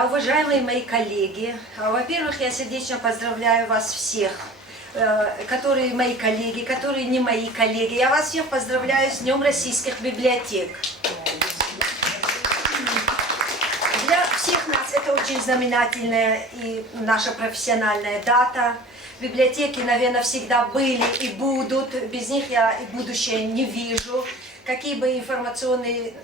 друзья, уважаемые мои коллеги, во-первых, я сердечно поздравляю вас всех, которые мои коллеги, которые не мои коллеги. Я вас всех поздравляю с Днем российских библиотек. Для всех нас это очень знаменательная и наша профессиональная дата. Библиотеки, наверное, всегда были и будут. Без них я и будущее не вижу. Какие бы информационные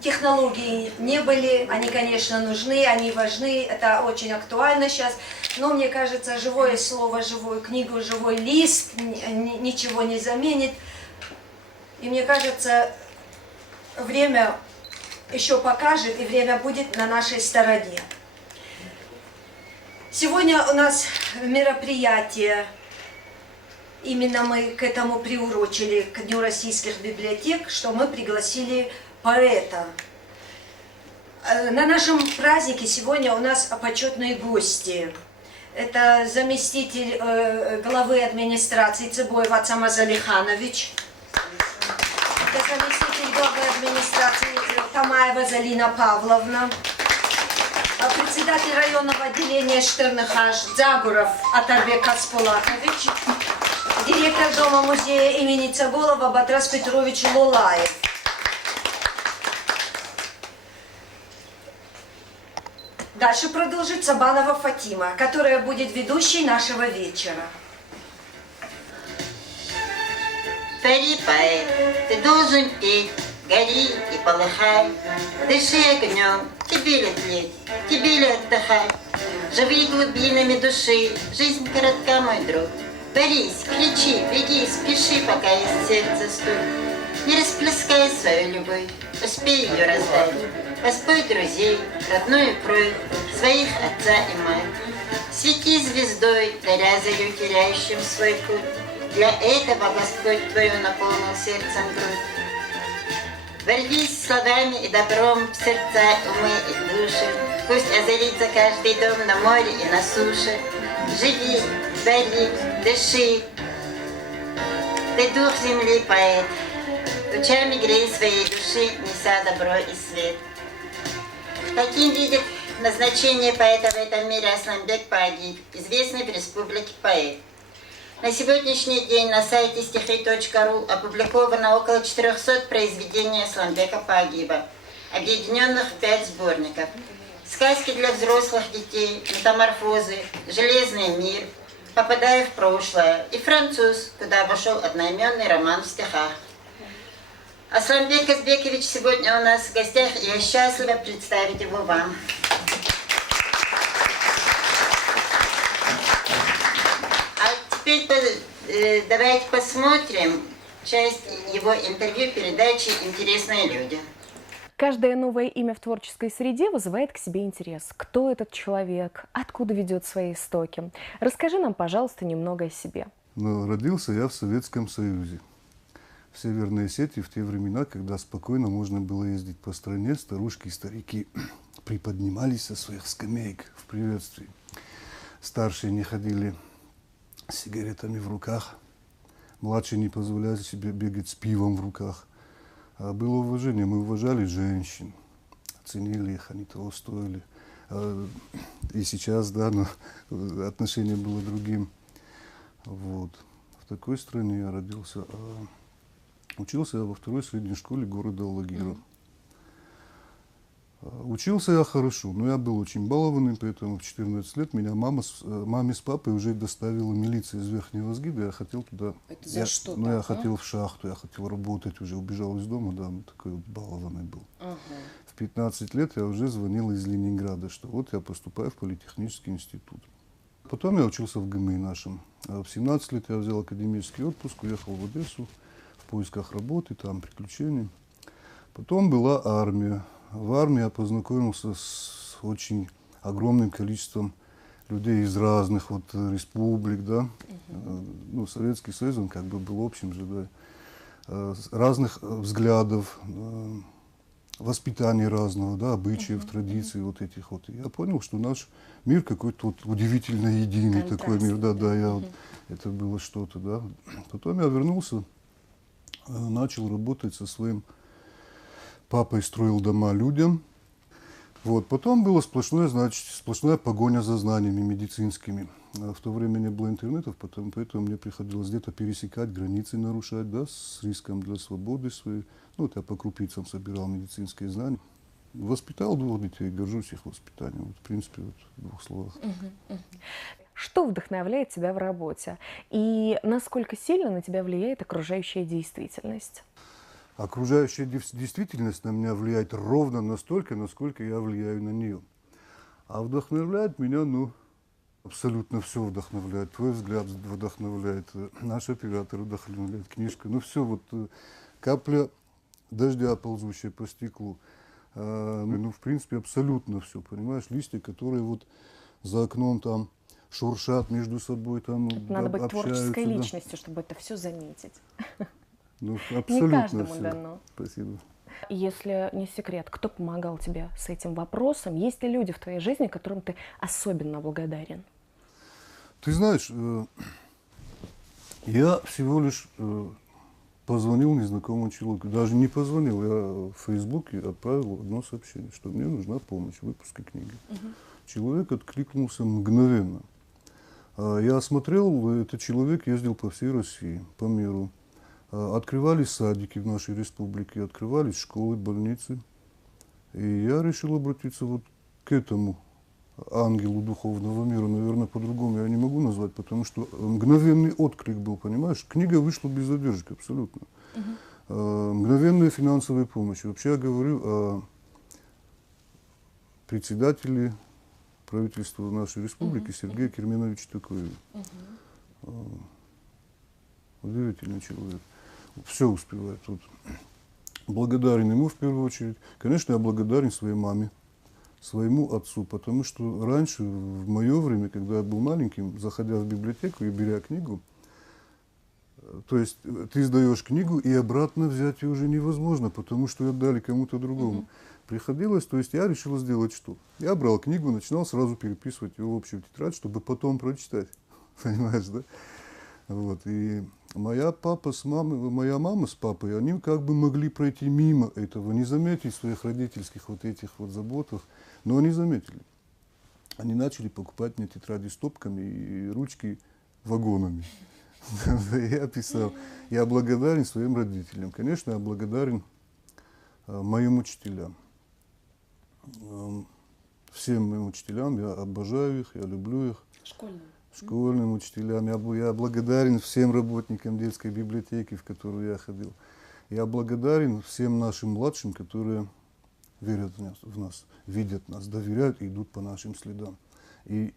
технологии не были, они, конечно, нужны, они важны, это очень актуально сейчас. Но мне кажется, живое слово, живую книгу, живой лист ничего не заменит. И мне кажется, время еще покажет, и время будет на нашей стороне. Сегодня у нас мероприятие, именно мы к этому приурочили, к Дню российских библиотек, что мы пригласили поэта. На нашем празднике сегодня у нас почетные гости. Это заместитель главы администрации Цыбоев Ацама Залиханович. Это заместитель главы администрации Тамаева Залина Павловна. Председатель районного отделения Штерных-Аш Дзагуров Атарбек Аспулатович. Директор дома-музея имени Цаголова Батрас Петрович Лулаев. Дальше продолжит Сабанова Фатима, которая будет ведущей нашего вечера. Стари, поэт, ты должен петь, гори и полыхай, дыши огнем, тебе ли тлеть, тебе ли отдыхать, живи глубинами души, жизнь коротка, мой друг. Борись, кричи, беги, спеши, пока из сердца стук. Не расплескай свою любовь, успей ее раздать. Воспой друзей, родную кровь, своих отца и мать. Свети звездой, горя зарю теряющим свой путь. Для этого Господь твою наполнил сердцем грудь. Ворвись словами и добром в сердца, умы и души. Пусть озарится каждый дом на море и на суше. Живи, твори, дыши. Ты дух земли, поэт. Лучами грей своей души, неся добро и свет. Таким видит назначение поэта в этом мире Асламбек Пагиев, известный в республике поэт. На сегодняшний день на сайте стихи.ру опубликовано около 400 произведений Асламбека Пагиева, объединенных в 5 сборников. Сказки для взрослых детей, метаморфозы, железный мир, попадая в прошлое, и француз, куда вошел одноименный роман в стихах. Асламбек Казбекович сегодня у нас в гостях, и я счастлива представить его вам. А теперь давайте посмотрим часть его интервью передачи «Интересные люди». Каждое новое имя в творческой среде вызывает к себе интерес. Кто этот человек? Откуда ведет свои истоки? Расскажи нам, пожалуйста, немного о себе. Родился я в Советском Союзе. В Северной Осетии в те времена, когда спокойно можно было ездить по стране, старушки и старики приподнимались со своих скамеек в приветствии. Старшие не ходили с сигаретами в руках, младшие не позволяли себе бегать с пивом в руках. А было уважение, мы уважали женщин, ценили их, они того стоили. И сейчас, да, но отношение было другим. Вот. В такой стране я родился. Учился я во второй средней школе города Алагира. Учился я хорошо, но я был очень балованный, поэтому в 14 лет меня маме с папой уже доставила милиция из Верхнего Сгида. Я хотел туда... Это за что? Ну, я хотел в шахту, я хотел работать, уже убежал из дома, да, ну, такой вот балованный был. В 15 лет я уже звонил из Ленинграда, что вот я поступаю в политехнический институт. Потом я учился в ГМИ нашем. В 17 лет я взял академический отпуск, уехал в Одессу в поисках работы, там приключений. Потом была армия. В армии я познакомился с очень огромным количеством людей из разных вот республик, да. Ну, Советский Союз, он как бы был общим же, да. Разных взглядов, воспитания разного, да, обычаев, традиций вот этих вот. И я понял, что наш мир какой-то вот удивительно единый такой мир, да, я вот, это было что-то, да. Потом я вернулся, начал работать со своим папой, строил дома людям. Вот. Потом было сплошное, значит, сплошная погоня за знаниями медицинскими. А в то время не было интернетов, поэтому мне приходилось где-то пересекать границы, нарушать, да, с риском для свободы своей. Ну, вот я по крупицам собирал медицинские знания. Воспитал 2 детей, горжусь их воспитанием. Вот, в принципе, вот в 2 словах. Что вдохновляет тебя в работе? И насколько сильно на тебя влияет окружающая действительность? Окружающая действительность на меня влияет ровно настолько, насколько я влияю на нее. А вдохновляет меня, ну, абсолютно все вдохновляет. Твой взгляд вдохновляет, наш оператор вдохновляет, книжка. Ну, все, вот капля дождя, ползущая по стеклу. Ну, в принципе, абсолютно все, понимаешь? Листья, которые вот за окном там шуршат между собой, там Надо быть общаются, творческой да. личностью, чтобы это все заметить. Ну, Не абсолютно каждому всё. дано. Спасибо. Если не секрет, кто помогал тебе с этим вопросом? Есть ли люди в твоей жизни, которым ты особенно благодарен? Ты знаешь, я всего лишь позвонил незнакомому человеку. Даже не позвонил, я в Фейсбуке отправил одно сообщение, что мне нужна помощь в выпуске книги. Человек откликнулся мгновенно. Я осмотрел, этот человек ездил по всей России, по миру. Открывались садики в нашей республике, открывались школы, больницы. И я решил обратиться вот к этому ангелу духовного мира. Наверное, по-другому я не могу назвать, потому что мгновенный отклик был, понимаешь? Книга вышла без задержки абсолютно. Мгновенная финансовая помощь. Вообще я говорю о председателе правительства нашей республики Сергея Керменовича Токоеве. Удивительный человек. Все успевает. Вот. Благодарен ему в первую очередь. Конечно, я благодарен своей маме, своему отцу, потому что раньше, в мое время, когда я был маленьким, заходя в библиотеку и беря книгу, то есть ты сдаешь книгу, и обратно взять ее уже невозможно, потому что ее отдали кому-то другому. Приходилось, то есть я решил сделать что? Я брал книгу, начинал сразу переписывать ее в общую тетрадь, чтобы потом прочитать. Понимаешь, да? Вот. И моя мама с папой, они как бы могли пройти мимо этого, не заметить своих родительских вот этих вот заботов, но они заметили. Они начали покупать мне тетради стопками и ручки вагонами. Я писал. Я благодарен своим родителям. Конечно, я благодарен моим учителям. Всем моим учителям, я обожаю их, я люблю их. Школьным учителям. Я благодарен всем работникам детской библиотеки, в которую я ходил. Я благодарен всем нашим младшим, которые верят в нас, видят нас, доверяют и идут по нашим следам. И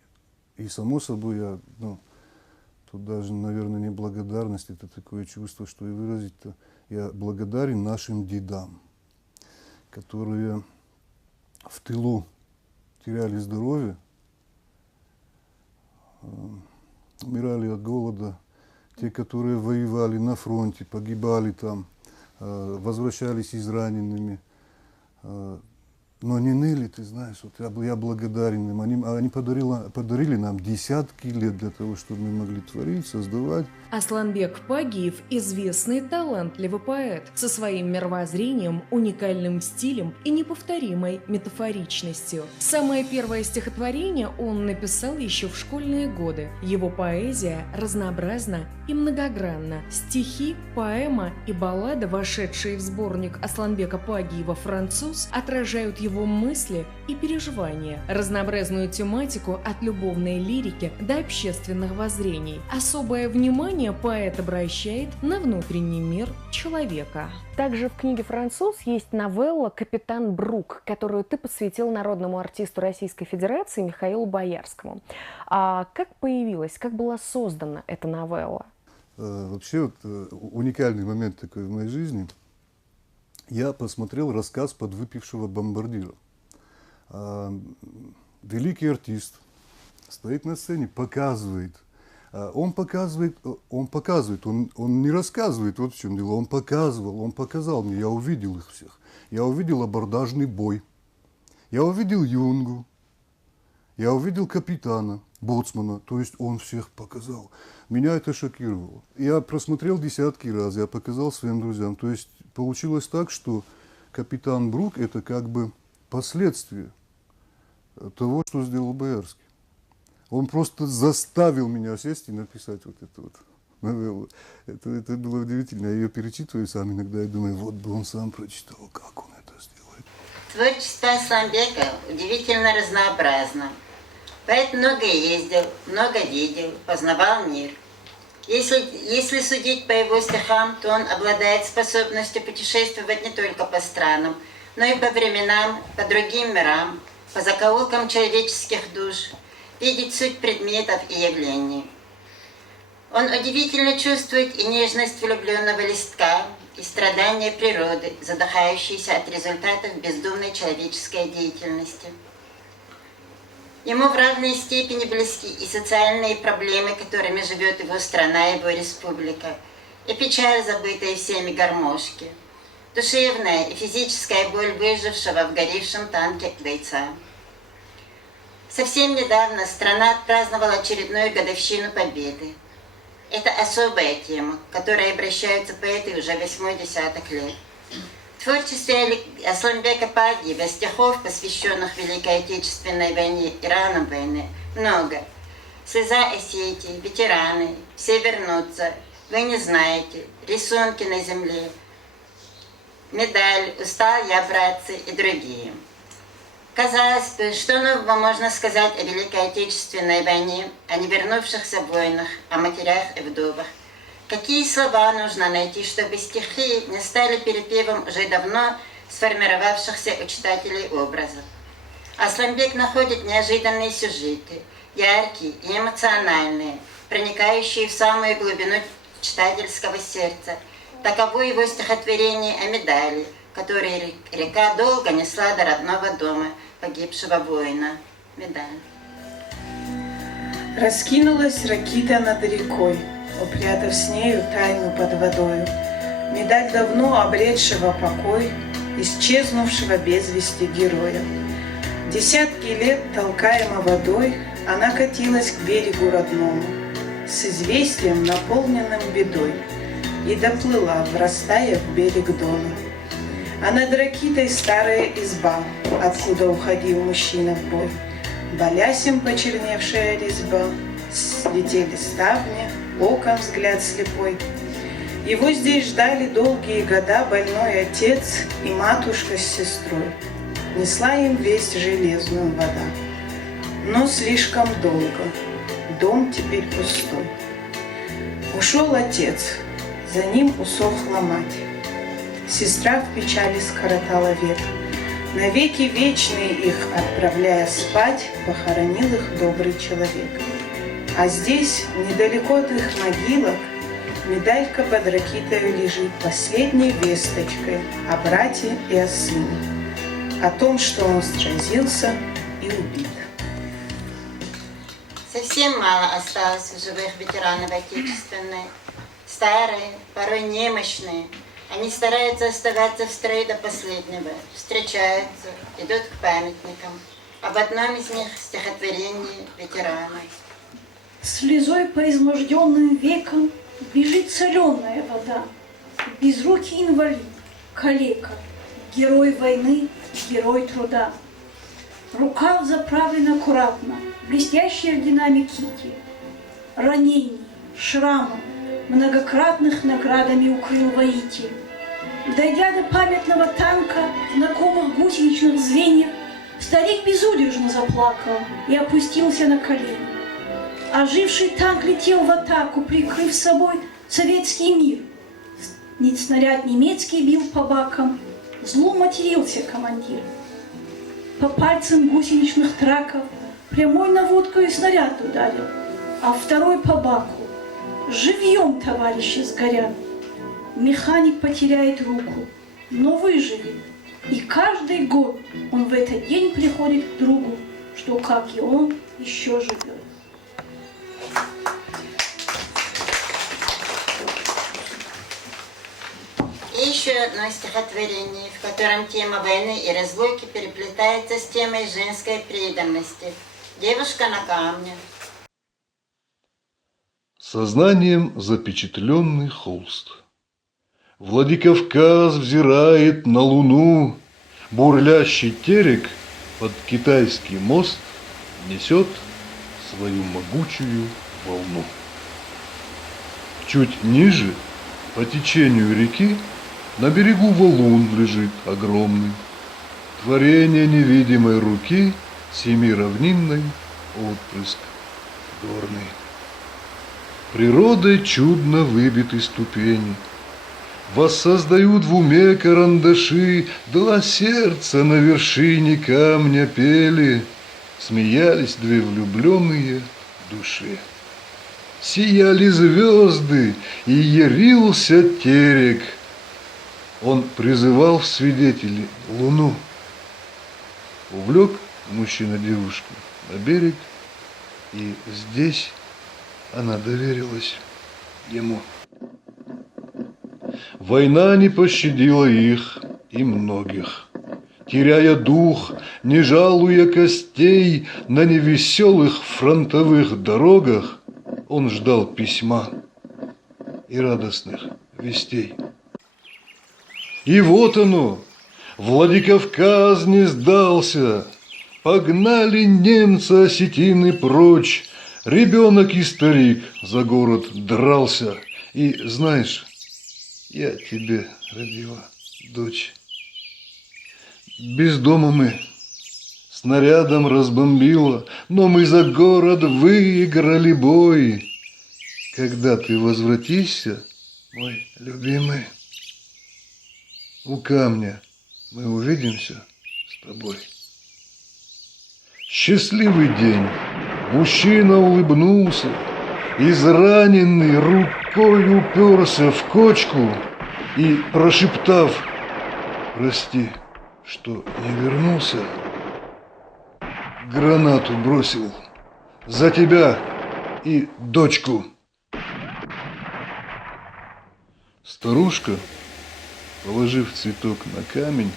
само собой, тут даже, наверное, не благодарность, это такое чувство, что и выразить-то. Я благодарен нашим дедам, которые в тылу теряли здоровье, умирали от голода, те, которые воевали на фронте, погибали там, возвращались израненными, но не ныли, ты знаешь, вот я благодарен им. Они подарили нам десятки лет для того, чтобы мы могли творить, создавать. Асланбек Пагиев – известный талантливый поэт со своим мировоззрением, уникальным стилем и неповторимой метафоричностью. Самое первое стихотворение он написал еще в школьные годы. Его поэзия разнообразна и многогранна. Стихи, поэма и баллада, вошедшие в сборник Асланбека Пагиева «Француз», отражают его мысли и переживания, разнообразную тематику от любовной лирики до общественных воззрений. Особое внимание поэт обращает на внутренний мир человека. Также в книге «Француз» есть новелла «Капитан Брук», которую ты посвятил народному артисту Российской Федерации Михаилу Боярскому. А как появилась, как была создана эта новелла? Вообще, уникальный момент такой в моей жизни. Я посмотрел рассказ подвыпившего бомбардира. Великий артист стоит на сцене, показывает. Он не рассказывает, вот в чем дело. Он показал мне, я увидел их всех. Я увидел абордажный бой. Я увидел юнгу. Я увидел капитана, боцмана, то есть он всех показал. Меня это шокировало. Я просмотрел десятки раз, я показал своим друзьям. То есть получилось так, что капитан Брук – это как бы последствие того, что сделал Боярский. Он просто заставил меня сесть и написать вот эту вот новеллу. Это было удивительно. Я ее перечитываю сам иногда и думаю, вот бы он сам прочитал, как он это сделает. Творчество Асланбека удивительно разнообразно. Поэт много ездил, много видел, познавал мир. Если судить по его стихам, то он обладает способностью путешествовать не только по странам, но и по временам, по другим мирам, по закоулкам человеческих душ, видеть суть предметов и явлений. Он удивительно чувствует и нежность влюбленного листка, и страдания природы, задыхающейся от результатов бездумной человеческой деятельности. Ему в равной степени близки и социальные проблемы, которыми живет его страна, его республика, и печаль, забытая всеми гармошки, душевная и физическая боль выжившего в горевшем танке бойца. Совсем недавно страна отпраздновала очередную годовщину Победы. Это особая тема, к которой обращаются поэты уже 8 десяток лет. В творчестве Асланбека Пагиева стихов, посвященных Великой Отечественной войне и ранам войны, много. «Слеза Осетии», «Ветераны», «Все вернутся», «Вы не знаете», «Рисунки на земле», «Медаль», «Устал я, братцы» и другие. Казалось бы, что нового можно сказать о Великой Отечественной войне, о невернувшихся воинах, о матерях и вдовах? Какие слова нужно найти, чтобы стихи не стали перепевом уже давно сформировавшихся у читателей образов? Асланбек находит неожиданные сюжеты, яркие и эмоциональные, проникающие в самую глубину читательского сердца. Таково его стихотворение о медали, которые река долго несла до родного дома погибшего воина. Медаль. Раскинулась ракита над рекой, упрятав с нею тайну под водою. Медаль давно обретшего покой, исчезнувшего без вести героя. Десятки лет, толкаема водой, она катилась к берегу родному, с известием, наполненным бедой, и доплыла, врастая в берег Дона. А над ракитой старая изба, откуда уходил мужчина в бой. Болясь почерневшая резьба, слетели ставни, оком взгляд слепой. Его здесь ждали долгие года больной отец и матушка с сестрой. Несла им весть железную вода. Но слишком долго, дом теперь пустой. Ушел отец, за ним усохла мать. Сестра в печали скоротала век. Навеки вечные их, отправляя спать, похоронил их добрый человек. А здесь, недалеко от их могилок, медалька под ракитою лежит последней весточкой о брате и о сыне, о том, что он сразился и убит. Совсем мало осталось в живых ветеранов Отечественной. Старые, порой немощные. Они стараются оставаться в строю до последнего, встречаются, идут к памятникам. Об одном из них стихотворение ветерана. Слезой по изможденным векам бежит соленая вода. Безрукий инвалид, калека, герой войны, герой труда. Рукав заправлен аккуратно, блестящие орденами кити. Ранений, шрамы, многократных наградами укрыл воитель. Дойдя до памятного танка, знакомых гусеничных звеньев, старик безудержно заплакал и опустился на колени. Оживший танк летел в атаку, прикрыв собой советский мир. Снаряд немецкий бил по бакам, зло матерился командир. По пальцам гусеничных траков прямой наводкой снаряд ударил, а второй по баку. Живьем товарищи сгорят. Механик потеряет руку, но выживет. И каждый год он в этот день приходит к другу, что, как и он, еще живет. И еще одно стихотворение, в котором тема войны и разлуки переплетается с темой женской преданности. «Девушка на камне». Сознанием запечатленный холст. Владикавказ взирает на луну, бурлящий терек под китайский мост несет свою могучую волну. Чуть ниже, по течению реки, на берегу валун лежит огромный. Творение невидимой руки, семи равнинной отпрыск горный. Природой чудно выбиты ступени, воссоздают в уме карандаши, два сердца на вершине камня пели, смеялись две влюбленные души. Сияли звезды, и ярился терек. Он призывал в свидетели луну. Увлек мужчина девушку на берег, и здесь она доверилась ему. Война не пощадила их и многих. Теряя дух, не жалуя костей, на невеселых фронтовых дорогах он ждал письма и радостных вестей. И вот оно, Владикавказ не сдался, погнали немцы осетины прочь, ребенок и старик за город дрался. И знаешь, я тебе родила дочь. Без дома мы, снарядом разбомбило, но мы за город выиграли бой. Когда ты возвратишься, мой любимый, у камня мы увидимся с тобой. Счастливый день, мужчина улыбнулся, израненный рукой уперся в кочку и, прошептав «Прости, что не вернулся», гранату бросил за тебя и дочку. Старушка, положив цветок на камень,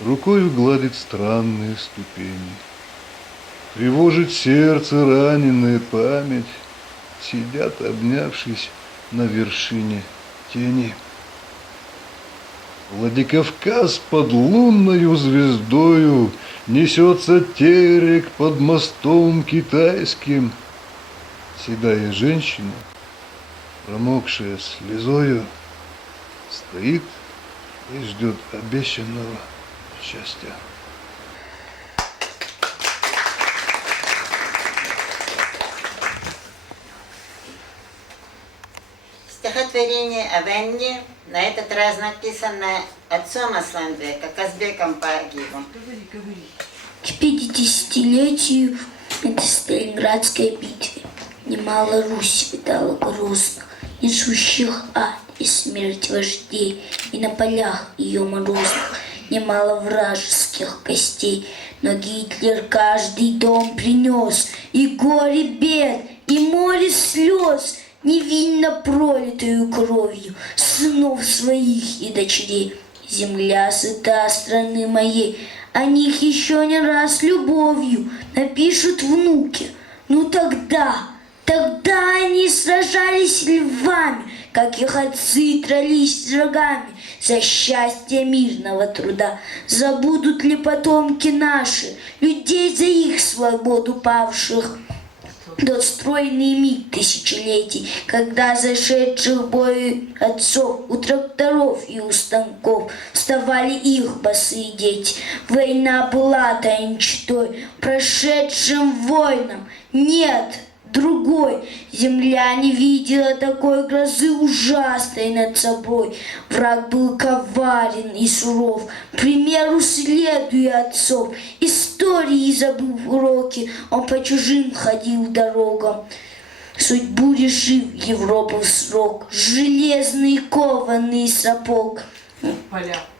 рукою гладит странные ступени. Тревожит сердце раненая память, сидят, обнявшись на вершине тени. Владикавказ под лунною звездою несется терек под мостом китайским. Седая женщина, промокшая слезою, стоит и ждет обещанного счастья. Стихотворение о войне на этот раз написано отцом Асланбека, Казбеком Пагиевым. К 50-летию этой Сталинградской битвы немало Русь видала грозных, несущих ад и смерть вождей, и на полях ее морозных немало вражеских костей. Но Гитлер каждый дом принес, и горе бед, и море слез, невинно пролитую кровью сынов своих и дочерей. Земля сыта страны моей, о них еще не раз любовью напишут внуки. Ну тогда они сражались львами, как их отцы дрались с врагами за счастье мирного труда. Забудут ли потомки наши людей за их свободу павших? Тот стройный миг тысячелетий, когда зашедших в бой отцов у тракторов и у станков вставали их босые дети. Война была таинчатой, прошедшим воинам нет другой. Земля не видела такой грозы ужасной над собой. Враг был коварен и суров, примеру следуя отцов. Истории забыв уроки, он по чужим ходил дорогам. Судьбу решив Европу в срок, железный кованый сапог.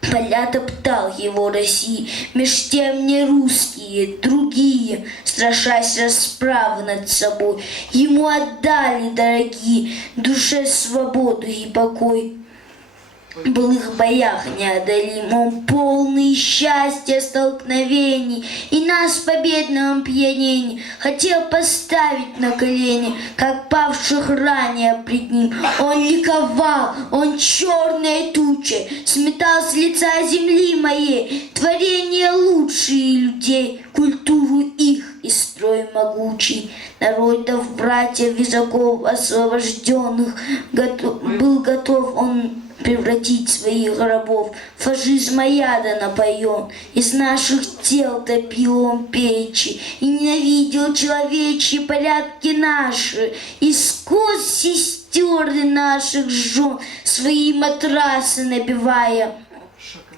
Поля топтал его России, меж тем не русские, другие, страшась расправы над собой, ему отдали, дорогие, душе свободу и покой. В былых боях неодолим, он полный счастья столкновений, и нас в победном пьянении хотел поставить на колени, как павших ранее пред ним. Он ликовал, он черной тучей сметал с лица земли моей творения лучшие людей, культуру их и строй могучий. Народов, братьев, визаков, освобожденных, был готов он превратить своих рабов. Фашизма яда напоен, из наших тел топил он печи, и ненавидел человечьи порядки наши, и сквозь сестер наших жен свои матрасы набивая.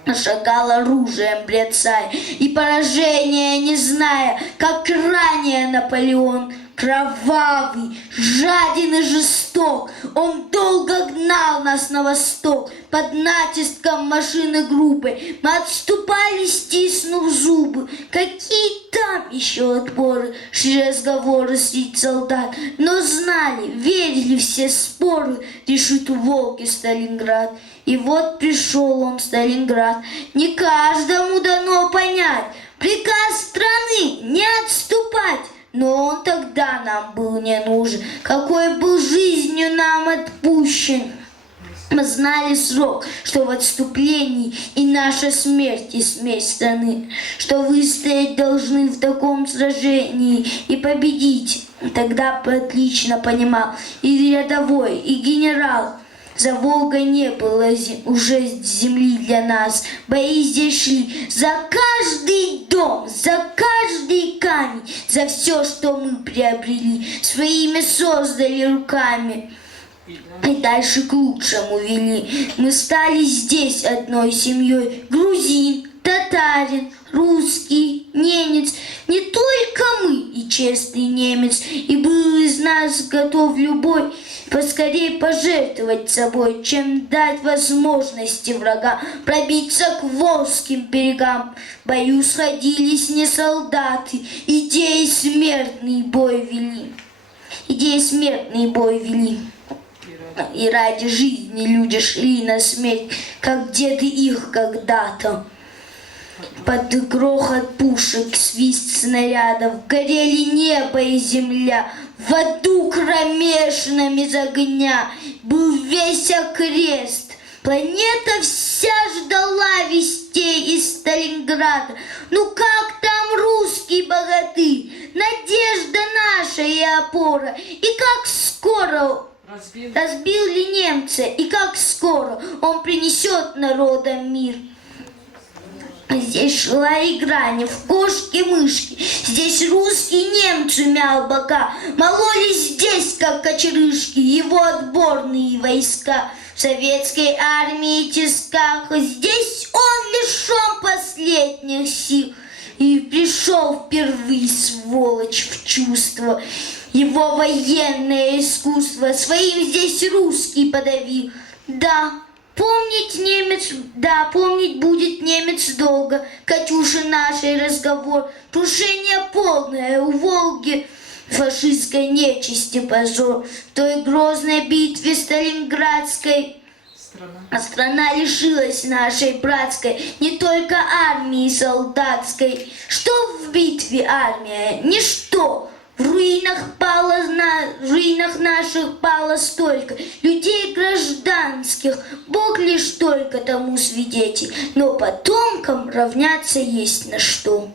Шагал оружием брецая, и поражения не зная, как ранее Наполеон. Кровавый, жаден и жесток, он долго гнал нас на восток. Под натиском машины группы мы отступали, стиснув зубы. Какие там еще отборы, шли разговоры среди солдат. Но знали, верили все споры, решит у волки Сталинград. И вот пришел он в Сталинград. Не каждому дано понять приказ страны не отступать. Но он тогда нам был не нужен, какой был жизнью нам отпущен. Мы знали срок, что в отступлении и наша смерть, и смерть страны, что выстоять должны в таком сражении и победить. Тогда отлично понимал и рядовой, и генерал. За Волгой не было уже земли для нас. Бои здесь шли за каждый дом, за каждый камень, за все, что мы приобрели, своими создали руками. И дальше к лучшему вели. Мы стали здесь одной семьей. Грузин, татарин, русский, немец. Не только мы и честный немец. И был из нас готов любой поскорее пожертвовать собой, чем дать возможности врага пробиться к волжским берегам. В бою сходились не солдаты, идеи смертный бой вели. Идеи смертный бой вели. И ради жизни люди шли на смерть, как деды их когда-то. Под грохот пушек, свист снарядов горели небо и земля. В аду кромешном из огня был весь окрест. Планета вся ждала вестей из Сталинграда. Ну как там русский богатырь, надежда наша и опора? И как скоро разбил ли немца, и как скоро он принесет народам мир? Здесь шла игра не в кошки-мышки. Здесь русский немцу мял бока. Мололись здесь, как кочерышки, его отборные войска. В советской армии тисках здесь он лишен последних сил. И пришел впервые, сволочь, в чувство. Его военное искусство своим здесь русский подавил. Помнить будет немец долго. Катюша нашей разговор, крушение полное у Волги, фашистской нечисти позор. В той грозной битве Сталинградской страна лишилась нашей братской, не только армии солдатской. Что в битве армия? Ничто. В руинах наших пало столько людей гражданских. Бог лишь только тому свидетель, но потомкам равняться есть на что.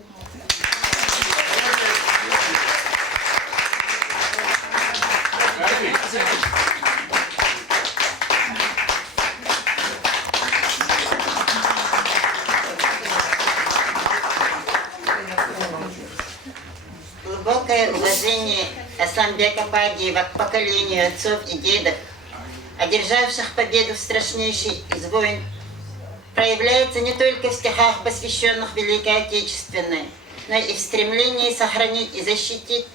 Глубокое уважение Асламбека Аппадиева к поколению отцов и дедов, одержавших победу в страшнейшей из войн, проявляется не только в стихах, посвященных Великой Отечественной, но и в стремлении сохранить и защитить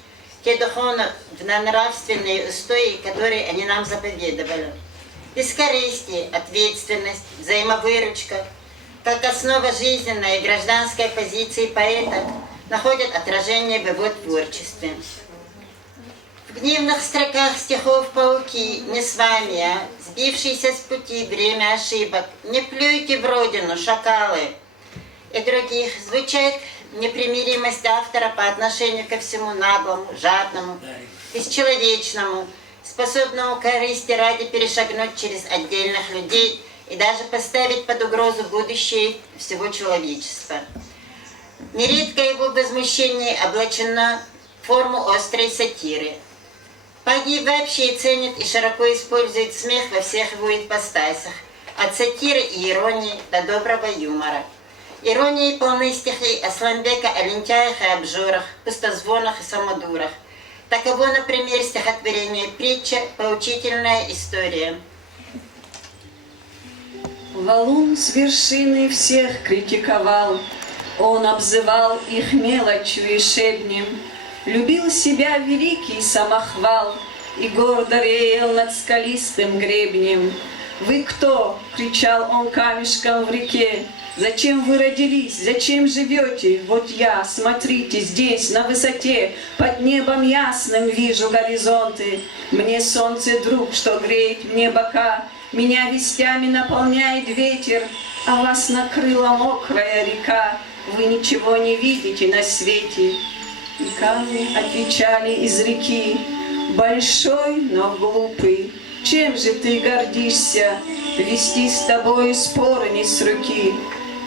те духовно-нравственные устои, которые они нам заповедовали. Бескорыстие, ответственность, взаимовыручка, как основа жизненной и гражданской позиции поэта, находят отражение в его творчестве. В гневных строках стихов пауки, не с вами, а сбившиеся с пути бремя ошибок. Не плюйте в родину, шакалы. И других звучит непримиримость автора по отношению ко всему наглому, жадному, бесчеловечному, способному корысти ради перешагнуть через отдельных людей и даже поставить под угрозу будущее всего человечества. Нередко его возмущение облачено в форму острой сатиры. Паги вообще ценит и широко использует смех во всех его ипостасях, от сатиры и иронии до доброго юмора. Иронией полны стихи Асламбека о лентяях и обжорах, пустозвонах и самодурах. Таково, например, стихотворение «Притча. Поучительная история». Валун с вершины всех критиковал, он обзывал их мелочью и шебнем, любил себя великий самохвал и гордо реял над скалистым гребнем. «Вы кто?» — кричал он камешком в реке. «Зачем вы родились? Зачем живете? Вот я, смотрите, здесь, на высоте, под небом ясным вижу горизонты. Мне солнце друг, что греет мне бока, меня вестями наполняет ветер, а вас накрыла мокрая река. Вы ничего не видите на свете». И камни отвечали из реки: «Большой, но глупый, чем же ты гордишься? Вести с тобой споры не с руки.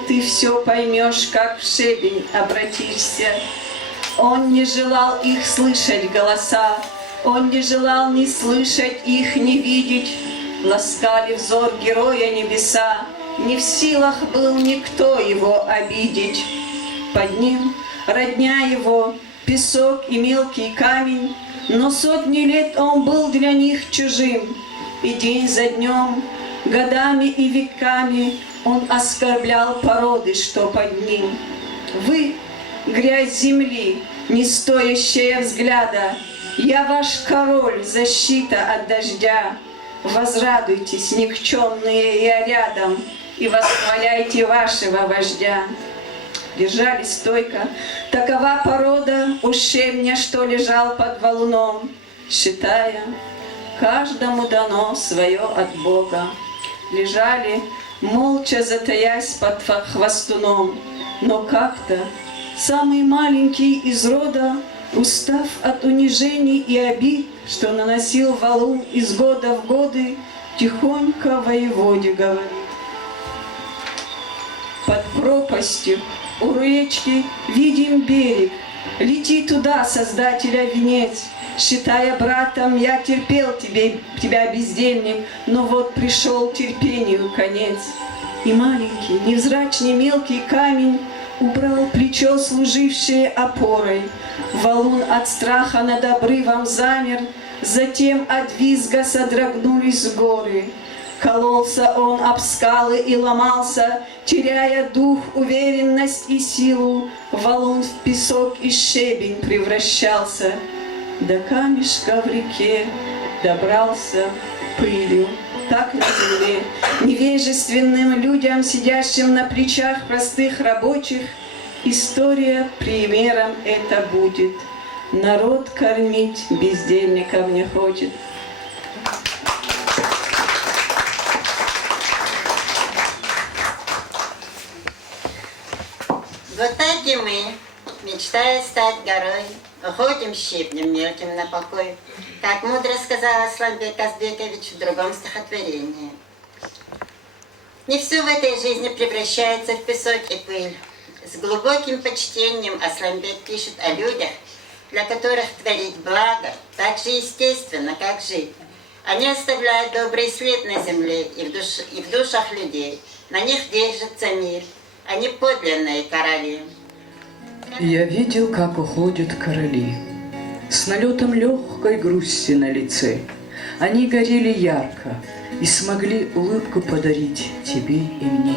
Ты все поймешь, как в шебень обратишься». Он не желал их слышать голоса, он не желал ни слышать их, ни видеть. Ласкали взор героя небеса, не в силах был никто его обидеть. Под ним родня его, песок и мелкий камень, но сотни лет он был для них чужим. И день за днем, годами и веками он оскорблял породы, что под ним. Вы — грязь земли, не стоящая взгляда, я ваш король, защита от дождя. Возрадуйтесь, никчемные, я рядом, и восхваляйте вашего вождя. Держались стойко, такова порода у щебня, что лежал под валуном, считая, каждому дано свое от Бога. Лежали, молча затаясь под хвостуном, но как-то самый маленький из рода, устав от унижений и обид, что наносил валун из года в годы, тихонько воеводе говорит: «Под пропастью у речки видим берег, лети туда, Создателя венец. Считая братом, я терпел тебя бездельник, но вот пришел терпению конец». И маленький, невзрачный мелкий камень убрал плечо, служившее опорой. Валун от страха над обрывом замер, затем от визга содрогнулись горы. Кололся он об скалы и ломался, теряя дух, уверенность и силу. Валун в песок и щебень превращался, до камешка в реке добрался пылью. Так на земле невежественным людям, сидящим на плечах простых рабочих, история примером это будет. Народ кормить бездельников не хочет. Вот так и мы, мечтая стать горой, уходим щебнем мелким на покой, как мудро сказал Асламбек Азбекович в другом стихотворении. Не все в этой жизни превращается в песок и пыль. С глубоким почтением Асламбек пишет о людях, для которых творить благо так же естественно, как жить. Они оставляют добрый след на земле и в душах людей. На них держится мир. Они подлинные короли. Я видел, как уходят короли, с налетом легкой грусти на лице. Они горели ярко и смогли улыбку подарить тебе и мне.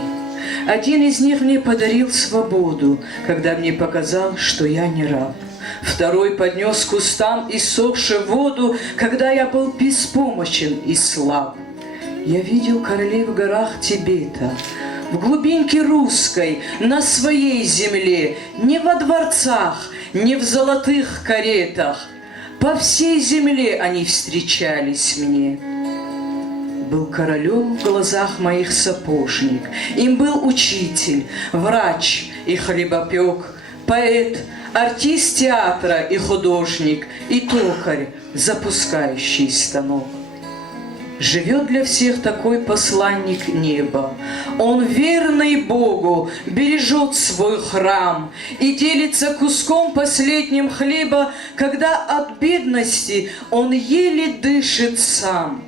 Один из них мне подарил свободу, когда мне показал, что я не раб. Второй поднес к кустам иссохшую воду, когда я был беспомощен и слаб. Я видел королей в горах Тибета, в глубинке русской, на своей земле, не во дворцах, не в золотых каретах. По всей земле они встречались мне. Был королем в глазах моих сапожник, им был учитель, врач и хлебопек, поэт, артист театра и художник, и токарь, запускающий станок. Живет для всех такой посланник неба. Он верный Богу, бережет свой храм и делится куском последним хлеба, когда от бедности он еле дышит сам.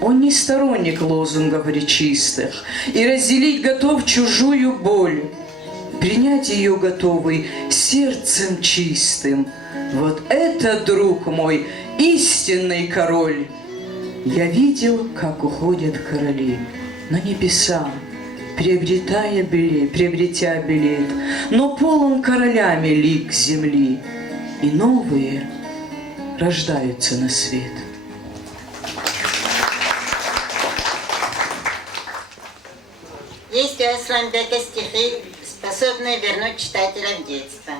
Он не сторонник лозунгов речистых и разделить готов чужую боль, принять ее готовый сердцем чистым. Вот это, друг мой, истинный король. Я видел, как уходят короли на небеса, приобретя билет, но полон королями лик земли, и новые рождаются на свет. Есть у Асламбека стихи, способные вернуть читателя в детство.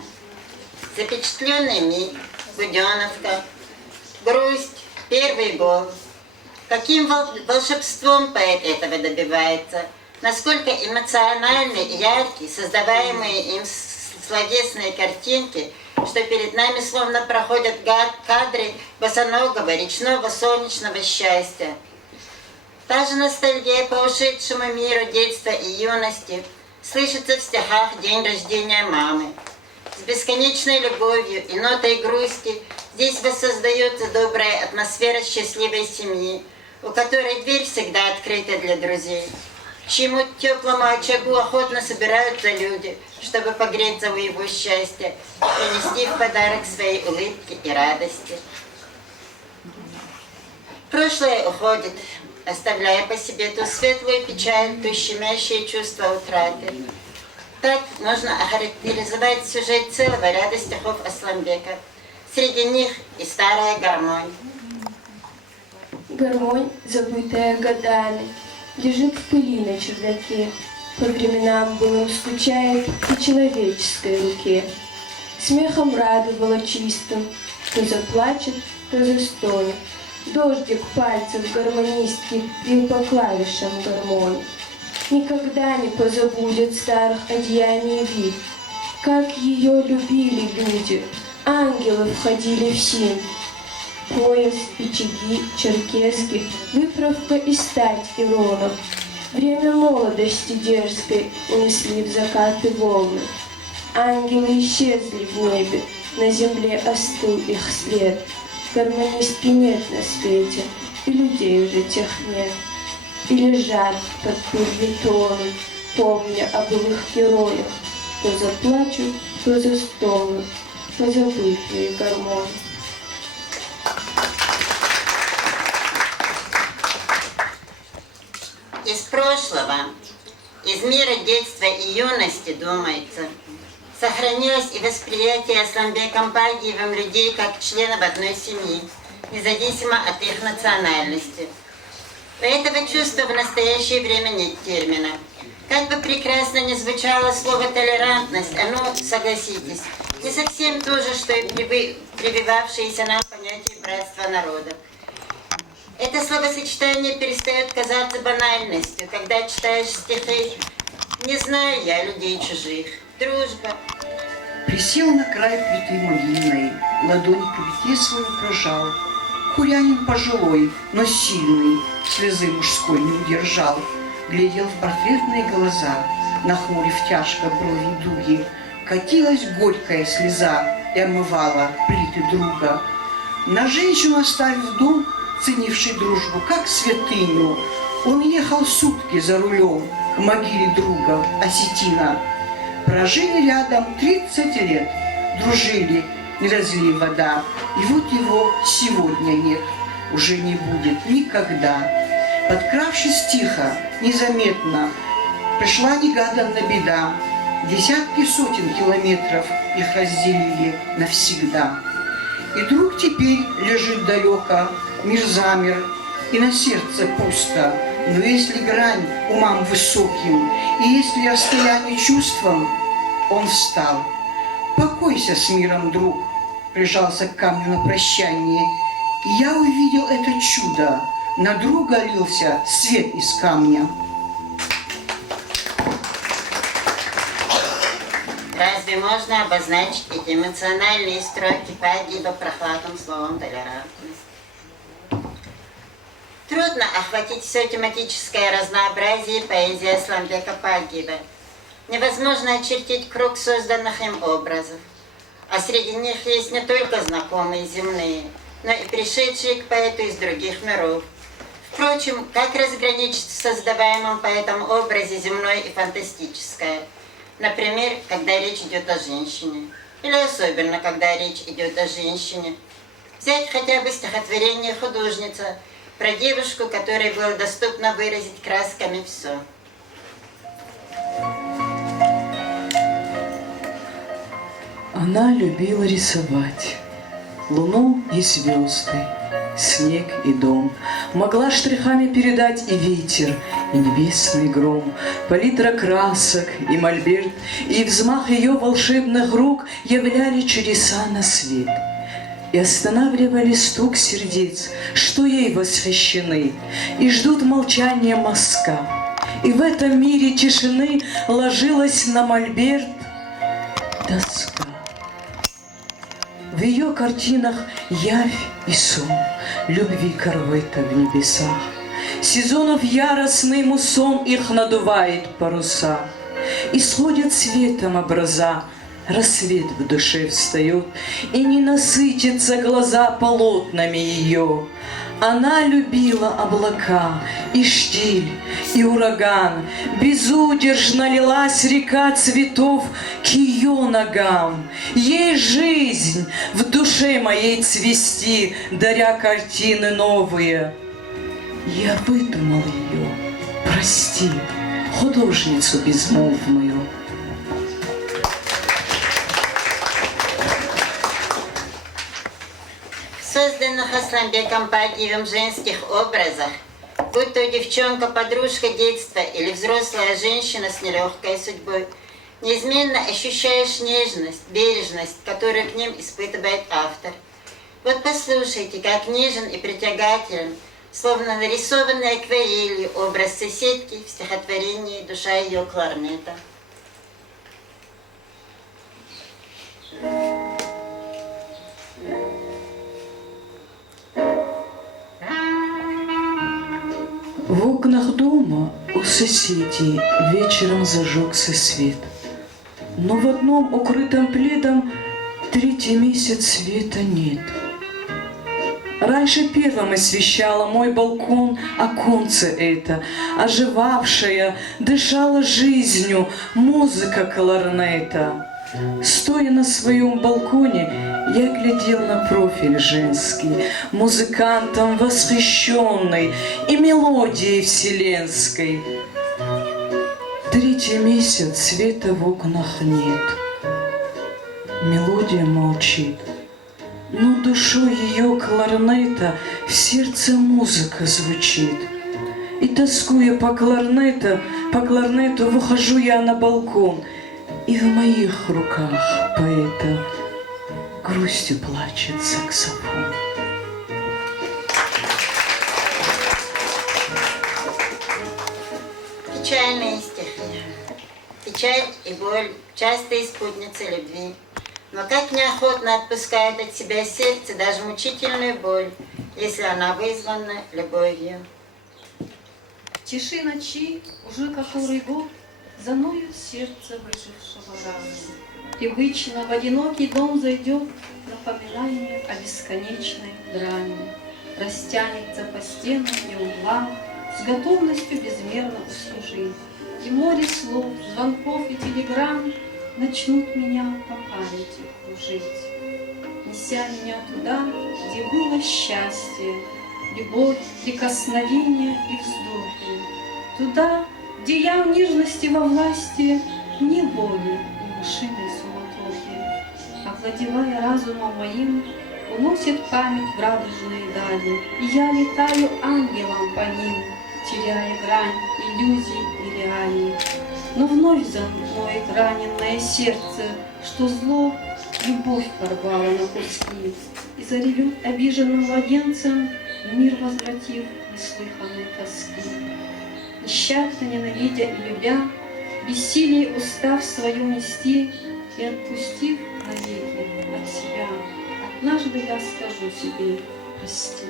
Запечатленный миг, Буденовка, грусть, первый гол. Каким волшебством поэт этого добивается? Насколько эмоциональны и яркие создаваемые им словесные картинки, что перед нами словно проходят кадры босоногого речного солнечного счастья. Та же ностальгия по ушедшему миру детства и юности слышится в стихах «День рождения мамы». С бесконечной любовью и нотой грусти здесь воссоздается добрая атмосфера счастливой семьи, у которой дверь всегда открыта для друзей, к чьему теплому очагу охотно собираются люди, чтобы погреться у его счастья, принести в подарок свои улыбки и радости. Прошлое уходит, оставляя по себе ту светлую печаль, ту щемящее чувство утраты. Так можно охарактеризовать сюжет целого ряда стихов Асламбека. Среди них и старая гармонь. Гармонь, забытая годами, лежит в пыли на чердаке. По временам былым скучает и человеческой руке. Смехом радовала чистым, то заплачет, то застонет. Дождик пальцев гармонистки бил по клавишам гармонии. Никогда не позабудет старых одеяний вид, как ее любили люди, ангелы входили в синь. Пояс, печаги, черкески, выправка и стать иронов. Время молодости дерзкой унесли в закаты волны. Ангелы исчезли в небе, на земле остыл их след. Гармонистки нет на свете, и людей уже тех нет. И лежат под пурвитоном, помня о былых героях, то заплачут, то застонут, позабытые гармонии. Из прошлого, из мира детства и юности, думается, сохранилось и восприятие Асламбеком Багиевым людей как членов одной семьи, независимо от их национальности. У этого чувства в настоящее время нет термина. Как бы прекрасно ни звучало слово «толерантность», оно, согласитесь, не совсем то же, что и прививавшееся нам понятие братства народов. Это словосочетание перестает казаться банальностью, когда читаешь стихи «Не знаю я людей чужих», «Дружба». Присел на край плиты могильной, ладонь к плите свою прожал. Курянин пожилой, но сильный, слезы мужской не удержал. Глядел в портретные глаза, нахмурив тяжко брови и дуги. Катилась горькая слеза и омывала плиты друга. На женщину оставив дом, ценивший дружбу как святыню, он ехал сутки за рулем к могиле друга осетина. Прожили рядом 30 лет, дружили, не разлей вода. И вот его сегодня нет, уже не будет никогда. Подкравшись тихо, незаметно, пришла негаданная беда. Десятки сотен километров их разделили навсегда. И друг теперь лежит далеко, мир замер, и на сердце пусто. Но если грань умам высоким, и если расстояние чувствам, он встал. Покойся с миром, друг, прижался к камню на прощание. И я увидел это чудо. На друга лился свет из камня. Разве можно обозначить эти эмоциональные строки Пагиба прохладным словом толерантность? Трудно охватить все тематическое разнообразие поэзии Асламбека Пагиба. Невозможно очертить круг созданных им образов. А среди них есть не только знакомые земные, но и пришедшие к поэту из других миров. Впрочем, как разграничить в создаваемом поэтом образе земное и фантастическое? Например, когда речь идет о женщине. Или особенно, когда речь идет о женщине. Взять хотя бы стихотворение «Художница» про девушку, которой было доступно выразить красками все. Она любила рисовать луну и звезды, снег и дом. Могла штрихами передать и ветер, и небесный гром, палитра красок и мольберт, и взмах ее волшебных рук являли чудеса на свет. И останавливали стук сердец, что ей восхищены, и ждут молчания мазка. И в этом мире тишины ложилась на мольберт тоска. В ее картинах явь и сон любви корыта в небесах. Сезонов яростный муссон их надувает паруса. И сходят светом образа, рассвет в душе встает, и не насытятся глаза полотнами ее. Она любила облака, и штиль, и ураган. Безудержно лилась река цветов к ее ногам. Ей жизнь в душе моей цвести, даря картины новые. Я выдумал ее, прости, художницу безмолвную. Созданных Асламбеком Пагиевым женских образах, будь то девчонка-подружка детства или взрослая женщина с нелегкой судьбой, неизменно ощущаешь нежность, бережность, которую к ним испытывает автор. Вот послушайте, как нежен и притягателен, словно нарисованный акварелью образ соседки в стихотворении «Душа ее кларнета». В окнах дома у соседей вечером зажегся свет. Но в одном укрытом пледом третий месяц света нет. Раньше первым освещала мой балкон оконце это, оживавшая, дышала жизнью музыка кларнета. Стоя на своем балконе, я глядел на профиль женский, музыкантом восхищенный и мелодией вселенской. Третий месяц света в окнах нет. Мелодия молчит, но душой ее кларнета в сердце музыка звучит. И тоскуя по кларнету выхожу я на балкон, и в моих руках поэта грустью плачет саксофон. Печальные стихи. Печаль и боль – частые спутницы любви. Но как неохотно отпускает от себя сердце даже мучительную боль, если она вызвана любовью. В тиши ночи уже который год заноет сердце выжившего разума. Привычно в одинокий дом зайдет напоминание о бесконечной драме. Растянется по стенам и углам, с готовностью безмерно услужить. И море слов, звонков и телеграмм начнут меня по памяти кружить, неся меня туда, где было счастье, любовь, прикосновения и вздохи, туда, где я в нежности во власти не боли и мышиной суматохи, овладевая разумом моим, уносит память в радужные дали, и я летаю ангелом по ним, теряя грань иллюзий и реалий. Но вновь заноет раненое сердце, что зло Любовь порвала на куски, и заревет обиженным младенцем, мир возвратив неслыханной тоски. Нещадно ненавидя и любя, бессилие устав свою нести и отпустив навеки от себя, однажды я скажу себе прости.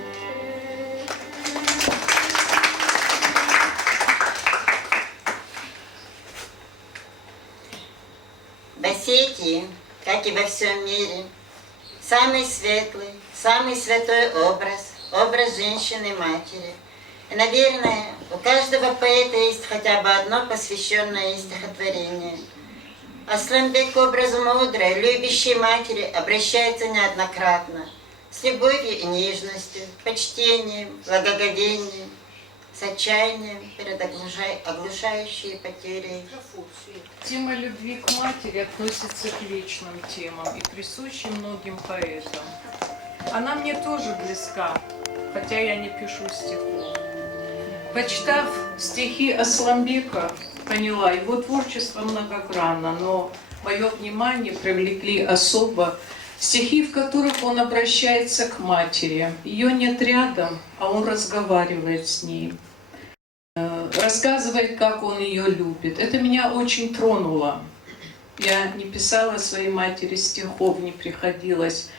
В Осетии, как и во всем мире, самый светлый, самый святой образ женщины-матери. И, наверное, у каждого поэта есть хотя бы одно посвященное ей стихотворение. Асланбек к образу мудрой, любящей матери обращается неоднократно, с любовью и нежностью, почтением, благоговением, с отчаянием перед оглушающей потерей. Тема любви к матери относится к вечным темам и присуща многим поэтам. Она мне тоже близка, хотя я не пишу стихов. Почитав стихи Асланбека, поняла, его творчество многогранно, но мое внимание привлекли особо стихи, в которых он обращается к матери. Ее нет рядом, а он разговаривает с ней. Рассказывает, как он ее любит. Это меня очень тронуло. Я не писала своей матери стихов, не приходилось.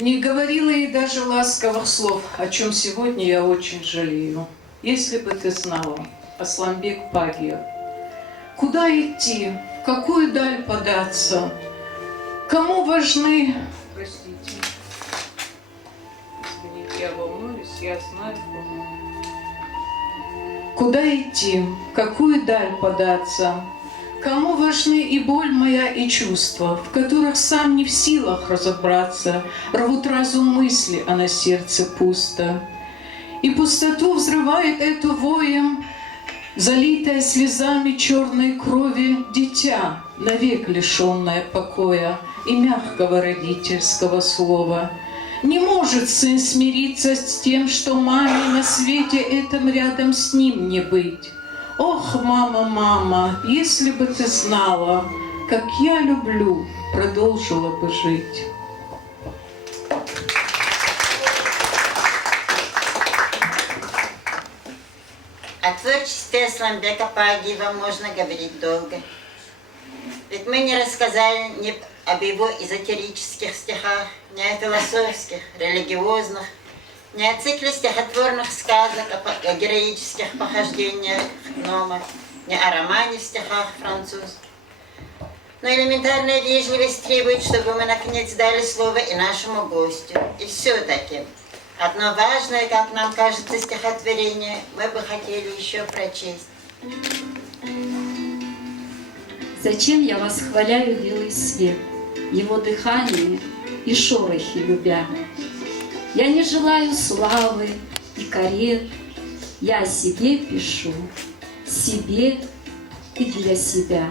Не говорила ей даже ласковых слов, о чем сегодня я очень жалею. Если бы ты знала, Асланбек Багиев, куда идти, в какую даль податься, кому важны... Простите, извините, я волнуюсь, я знаю, куда идти, в какую даль податься, кому важны и боль моя, и чувства, в которых сам не в силах разобраться, рвут разум мысли, а на сердце пусто. И пустоту взрывает эту воем, залитое слезами черной крови дитя, навек лишенное покоя и мягкого родительского слова. Не может сын смириться с тем, что маме на свете этом рядом с ним не быть. Ох, мама, мама, если бы ты знала, как я люблю, продолжила бы жить. О творчестве Асланбека Багиева можно говорить долго. Ведь мы не рассказали ни об его эзотерических стихах, ни о философских, религиозных, ни о цикле стихотворных сказок, о героических похождениях гномов, ни о романе в стихах француз. Но элементарная вежливость требует, чтобы мы наконец дали слово и нашему гостю. И все-таки одно важное, как нам кажется, стихотворение мы бы хотели еще прочесть. Зачем я восхваляю белый свет, его дыхание и шорохи любя? Я не желаю славы и карет, я о себе пишу, себе и для себя.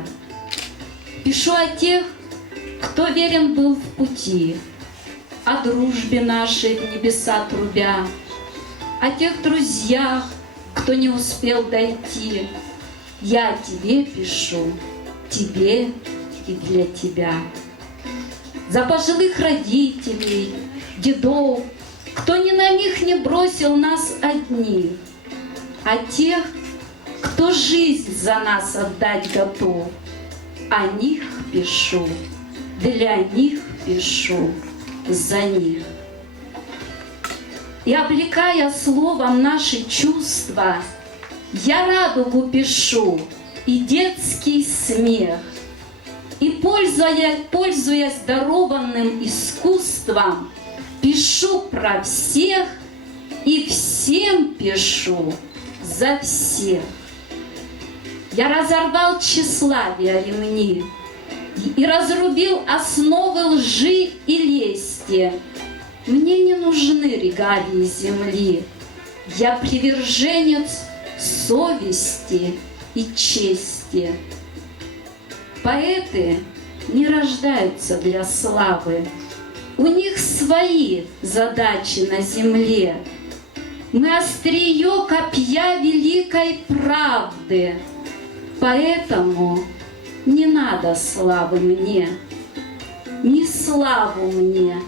Пишу о тех, кто верен был в пути, о дружбе нашей в небеса трубя, о тех друзьях, кто не успел дойти. Я тебе пишу, тебе и для тебя. За пожилых родителей, дедов, кто ни на миг не бросил нас одних, о тех, кто жизнь за нас отдать готов. О них пишу, для них пишу, за них. И облекая словом наши чувства, я радугу пишу и детский смех. И, пользуясь дарованным искусством, пишу про всех и всем пишу за всех. Я разорвал тщеславие ремни и разрубил основы лжи и лести. Мне не нужны регалии земли. Я приверженец совести и чести. Поэты не рождаются для славы. У них свои задачи на земле. Мы острие копья великой правды. Поэтому не надо славы мне. не славу мне,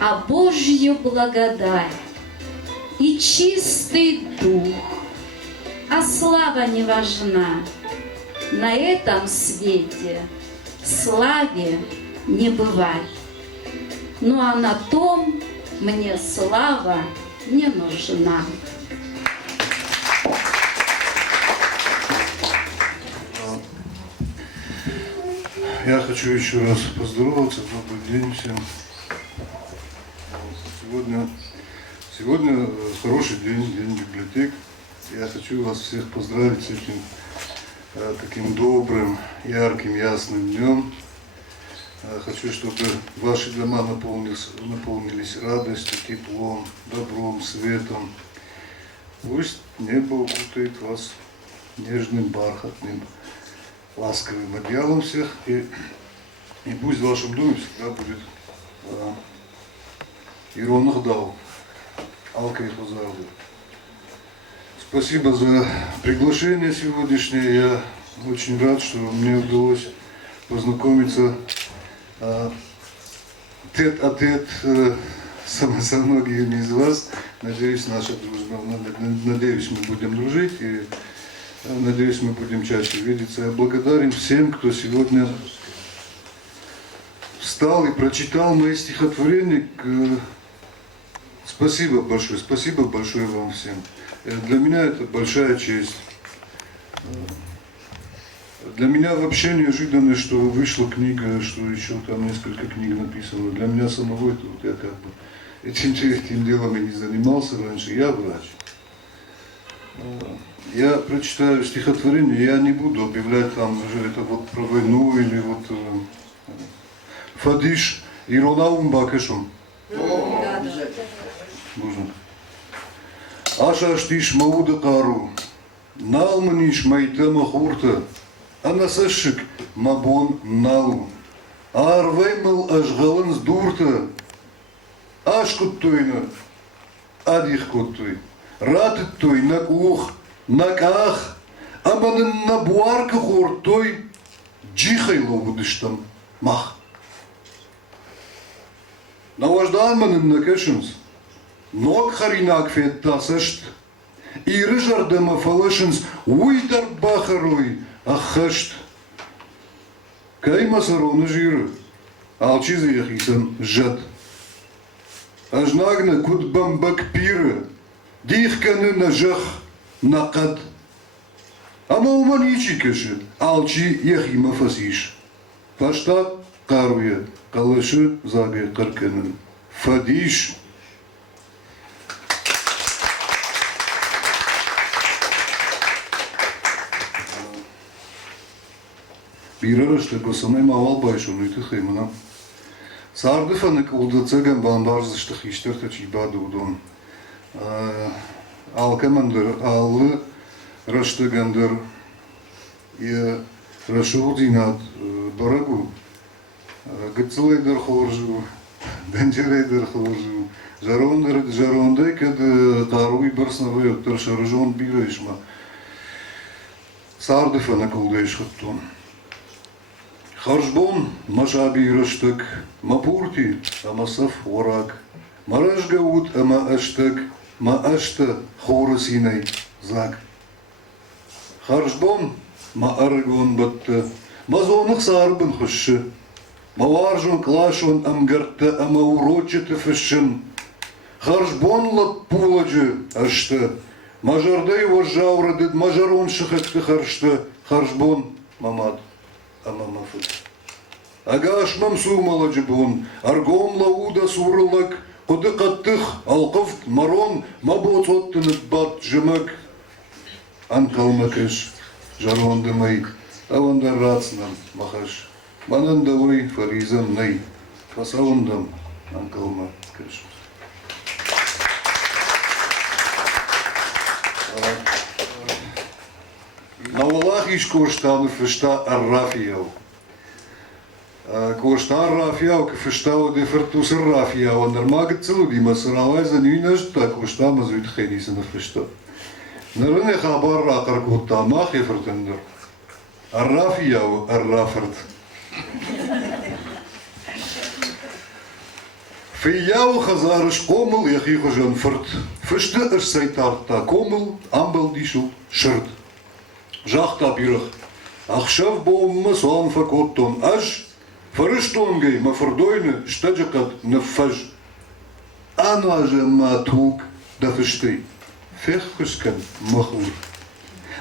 а Божью благодать и чистый дух. А слава не важна, на этом свете славе не бывать. Ну а на том мне слава не нужна. Я хочу еще раз поздороваться. Добрый день всем. Сегодня хороший день, день библиотек. Я хочу вас всех поздравить с этим таким добрым, ярким, ясным днем. Хочу, чтобы ваши дома наполнились радостью, теплом, добром, светом. Пусть небо укутает вас нежным, бархатным, ласковым одеялом всех. И пусть в вашем доме всегда будет Иронах Дау, Алка и Хузарду. Спасибо за приглашение сегодняшнее. Я очень рад, что мне удалось познакомиться тет-а-тет со многими из вас. Надеюсь, наша дружба, надеюсь, мы будем дружить и надеюсь, мы будем чаще видеться. Я благодарен всем, кто сегодня встал и прочитал мои стихотворения. Спасибо большое вам всем. Для меня это большая честь. Для меня вообще неожиданно, что вышла книга, что еще там несколько книг написано. Для меня самого это вот я как бы этим делом и не занимался раньше. Я врач. Я прочитаю стихотворение, я не буду объявлять там это вот про войну или вот Фадиш Иронаум Бакешум. Можно. Ашаштиш Мауда Кару, Налманиш Майтема Хурта, Анасашик Мабон Налу, Арвеймал Ашгалан Сдурта, Ашкуттойна, Адихкуттой, Ратытой Накух, Наках, Аманын Набуарка Хуртой, Джихайло Будыштам, Мах. Наважданманын Накешинс. Ног харинак феттасашт, и рыжардама фалашинс уйдар бахаруй ахашт. Каймасароны жиры, алчизы яхисан жат. Ажнагна кудбамбак пиры, дихканы нажах накад. Ама уманичи кеши, алчи яхима фасиш. Пашта каруя, калаши заге карканын. Фадиш. Бирарышты госамай мавал байшуну и тыхаймана. Сардыфаны кулдацеган бамбарзышты хиштырты чибаду удон. Алкамандыр, аллы раштыгандыр. И рашулдинат барагу. Гыцылайдыр хоржу, данжерайдыр хоржу. Жарондай, когда таруй барсновый оттыр шаржон бирайшма. Сардыфаны кулдайшхаттон. Харжбон машаби раштык, мапурти, амасаф орак. Маражгаут ама аштык, ма ашта хорысинай зак. Харжбон ма аргон батты, мазонық сарбын хұшы. Маваржон клашон амгарта ама урочеты фышын. Харжбон лап пуладжы ашты. Мажардай вожжаурады, мажарон шыхакты харшты. Харжбон мамад. Амамафыт. Агаш мамсу маладжибун, аргом лауда сурылак, куды каттых, алқыфт, марон, мабоцоттынып бат жымак. Анкалмакыш, жарондымай, авандар рацнам махаш. Манандавай фаризам най, фасаундам анкалмакыш. На Валах иш коштану фешта аррафияу. Кошта аррафияу, фешта оде фертус аррафияу. Нормагат целуди масаравай за нюйнаш, та кошта мазуит хениса на фешта. Нарыне хабар ракар котта мах ефертендер. Аррафияу арраферт. Фияу хазарыш комыл яхи хожан фырт. Фышты ыр сайтарта комыл амбал дишыл шырт. Жахта бирах. Ахшав боумма соан факоттон аж. Фырыштонгей мафырдойны штаджакат нафаж. Анаже матук да фышты. Фех хышкан махур.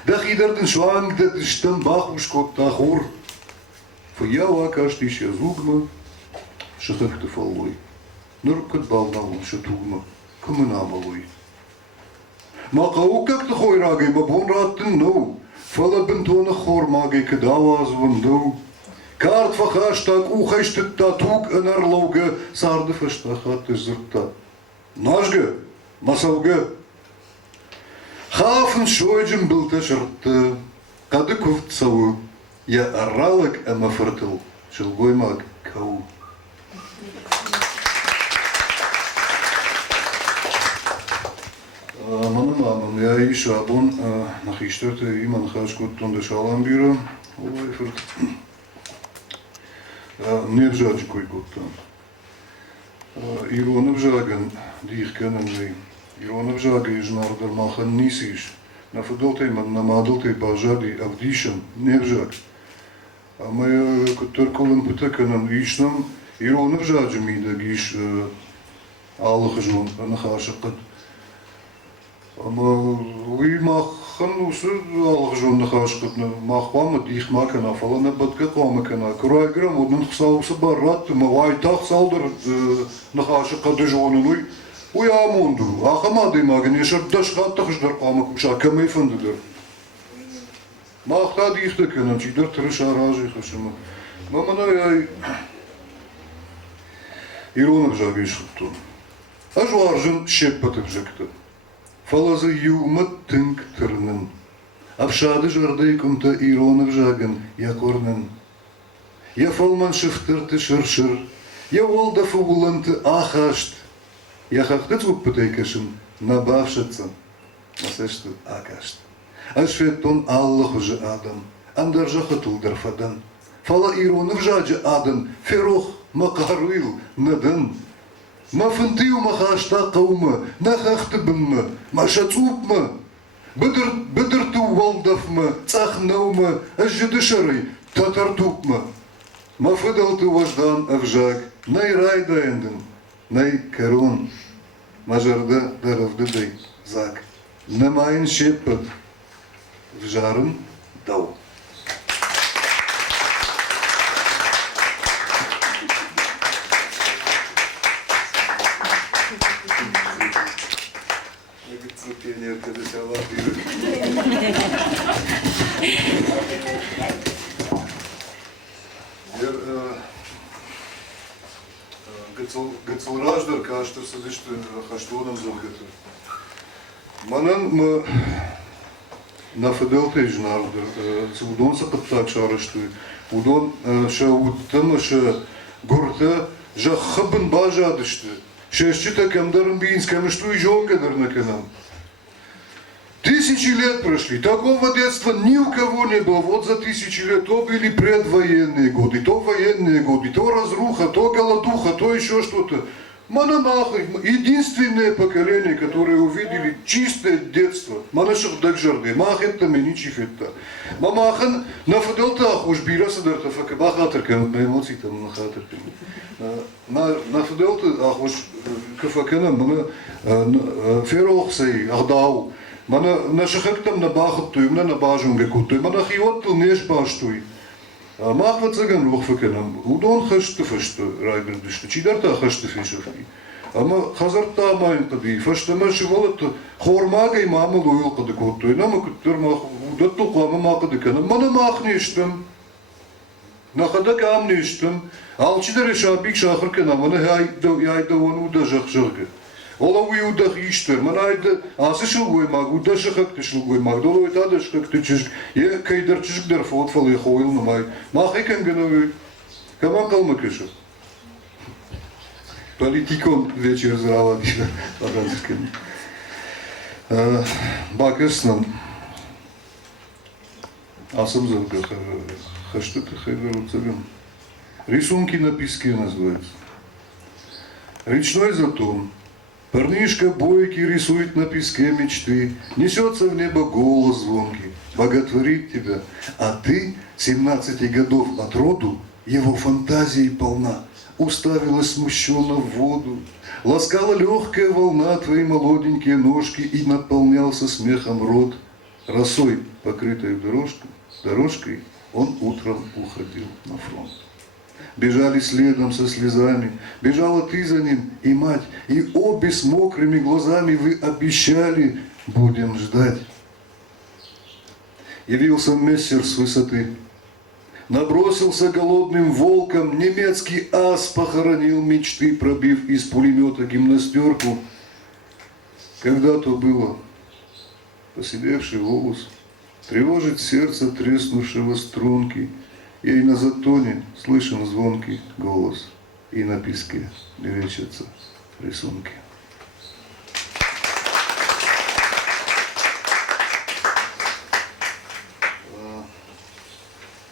Да хидерден шванг да диштан бахушкот тахур. Фияу акаш тише зугма. Шахахты фаллой. Нуркат балнавун шатугма. Камынамалой. Макау как-то хойрагай мабон раттын ну. Фала бентона хормагай кадавазван ну. Карт фахаштаг ухайштыт татук анарлауга сарды фаштахат изырта. Нажга, масалга. Хафн шойджин был ташыртты. Кады куфтсаву. Я аралак амафыртыл. Шылгой маг кау. Мана мамам, я иша абон нахиштырты иман хашкут тунда шалам бира. Ой, фырт. Не бжаджи кой гутта. Ирона бжаган дихкананный. Ирона бжага ижнардар махан нисиш. Нафудолтай ман намадолтай бажади авдишан не бжаг. А мы кутырколын пытаканан ишнам Ирона бжаджи мида гиш аллахажон нахашакат. Ама уи махан усы аллахажон нахашакат махвама дихмакана фалана батка қамакана. Курайграм однын хсаусы баррат мавайтах салдар нахашакат жонуй. Уи амонду. Ахамады маген ешардаш хаттахждар қамак уша камай фандыдар. Махта дихтаканан чидар трыша ражи хашыма. Мамана яй Ирона бжага ишхытту. Ажуаржын шеппатык жакты. Фалазы юмат тынк тырнын. Авшады жарды кумта Ирона бжаган якорнын. Я фалман шыфтырты шыр-шыр. Я волда фугуланты ахашт. Я хахты цуппытайкашын набавшатсан. Насэшты акашт. Ашфеттон Аллах уже адам. Андаржа хатулдар фадан. Фала Ирона бжаджа адан. Ферох макаруил надан. Мафынтыю махашта қаума, нахахты бінма, машацупма, бідірту валдафма, цахнаума, ажжыды шарай, татартупма. Мафыдалты важдан авжак, най рай дайындын, най корон, мажарда даравдыдай зак. Намайын шеппат, вжарын дау. Цепение, когда села Гацулраждар, кажется, что хаштоном завгаты. Манан мы на феделте жнардар, удон сапаттак шарашты, удон шаудтама ша горта жахабын бажадышты. Шешчита камдарым бинскам, что и жонгадар на канам. Тысячи лет прошли, такого детства ни у кого не было. Вот за 1000 лет то были предвоенные годы, то военные годы, то разруха, то голодуха, то еще что-то. Манамахы, единственное поколение, которое увидели чистое детство. Манашах дакжарды, махетта меничифетта. Мамахан на фаделтах уж бираса дартафа кабахатаркан, на эмоции там нахатаркан. На фаделтах уж кафакана, мана ферохсей, ахдау. Мана нашахактам на бахаттуй, на бажунгакуттуй, мана хиотту неш баштуй. Махва цаган рухфаканам, удон хашты фашты райбердышты, чидарта хашты фешафи. Ама хазарта амайн кади, фашты маши волатты, хормагай мама луил кадыкуттуй, нама куттыр мах, удатту қлама мақадыканам, мана махнештым. Нахада камнештым, алчидар шабик шахырканам, мана яйда вон уда жахжыргы. Ола уюдах иштер, манайда асы шылгой маг, уда шахак ты шылгой маг, долой тада шахак ты чижг, я кайдар чижг дар фотфал я хойл намай, мах экен гановой, каман калма кыша. Политикон вечер зрава дишла, аганским. Бакеснам, асам завга, хаштыты хайверу цаган. Рисунки на песке называется. Речной затон. Парнишка бойкий рисует на песке мечты. Несется в небо голос звонкий, боготворит тебя. А ты, 17 годов от роду, его фантазией полна. Уставилась смущенно в воду. Ласкала легкая волна твои молоденькие ножки, и наполнялся смехом рот. Росой, покрытой дорожкой, он утром уходил на фронт. Бежали следом со слезами, бежала ты за ним и мать, и обе с мокрыми глазами вы обещали, будем ждать. Явился мессер с высоты, набросился голодным волком, немецкий ас похоронил мечты, пробив из пулемета гимнастерку. Когда-то было посидевший волос, тревожит сердце треснувшего струнки, ей на затоне слышен звонкий голос, и на песке мерещатся рисунки.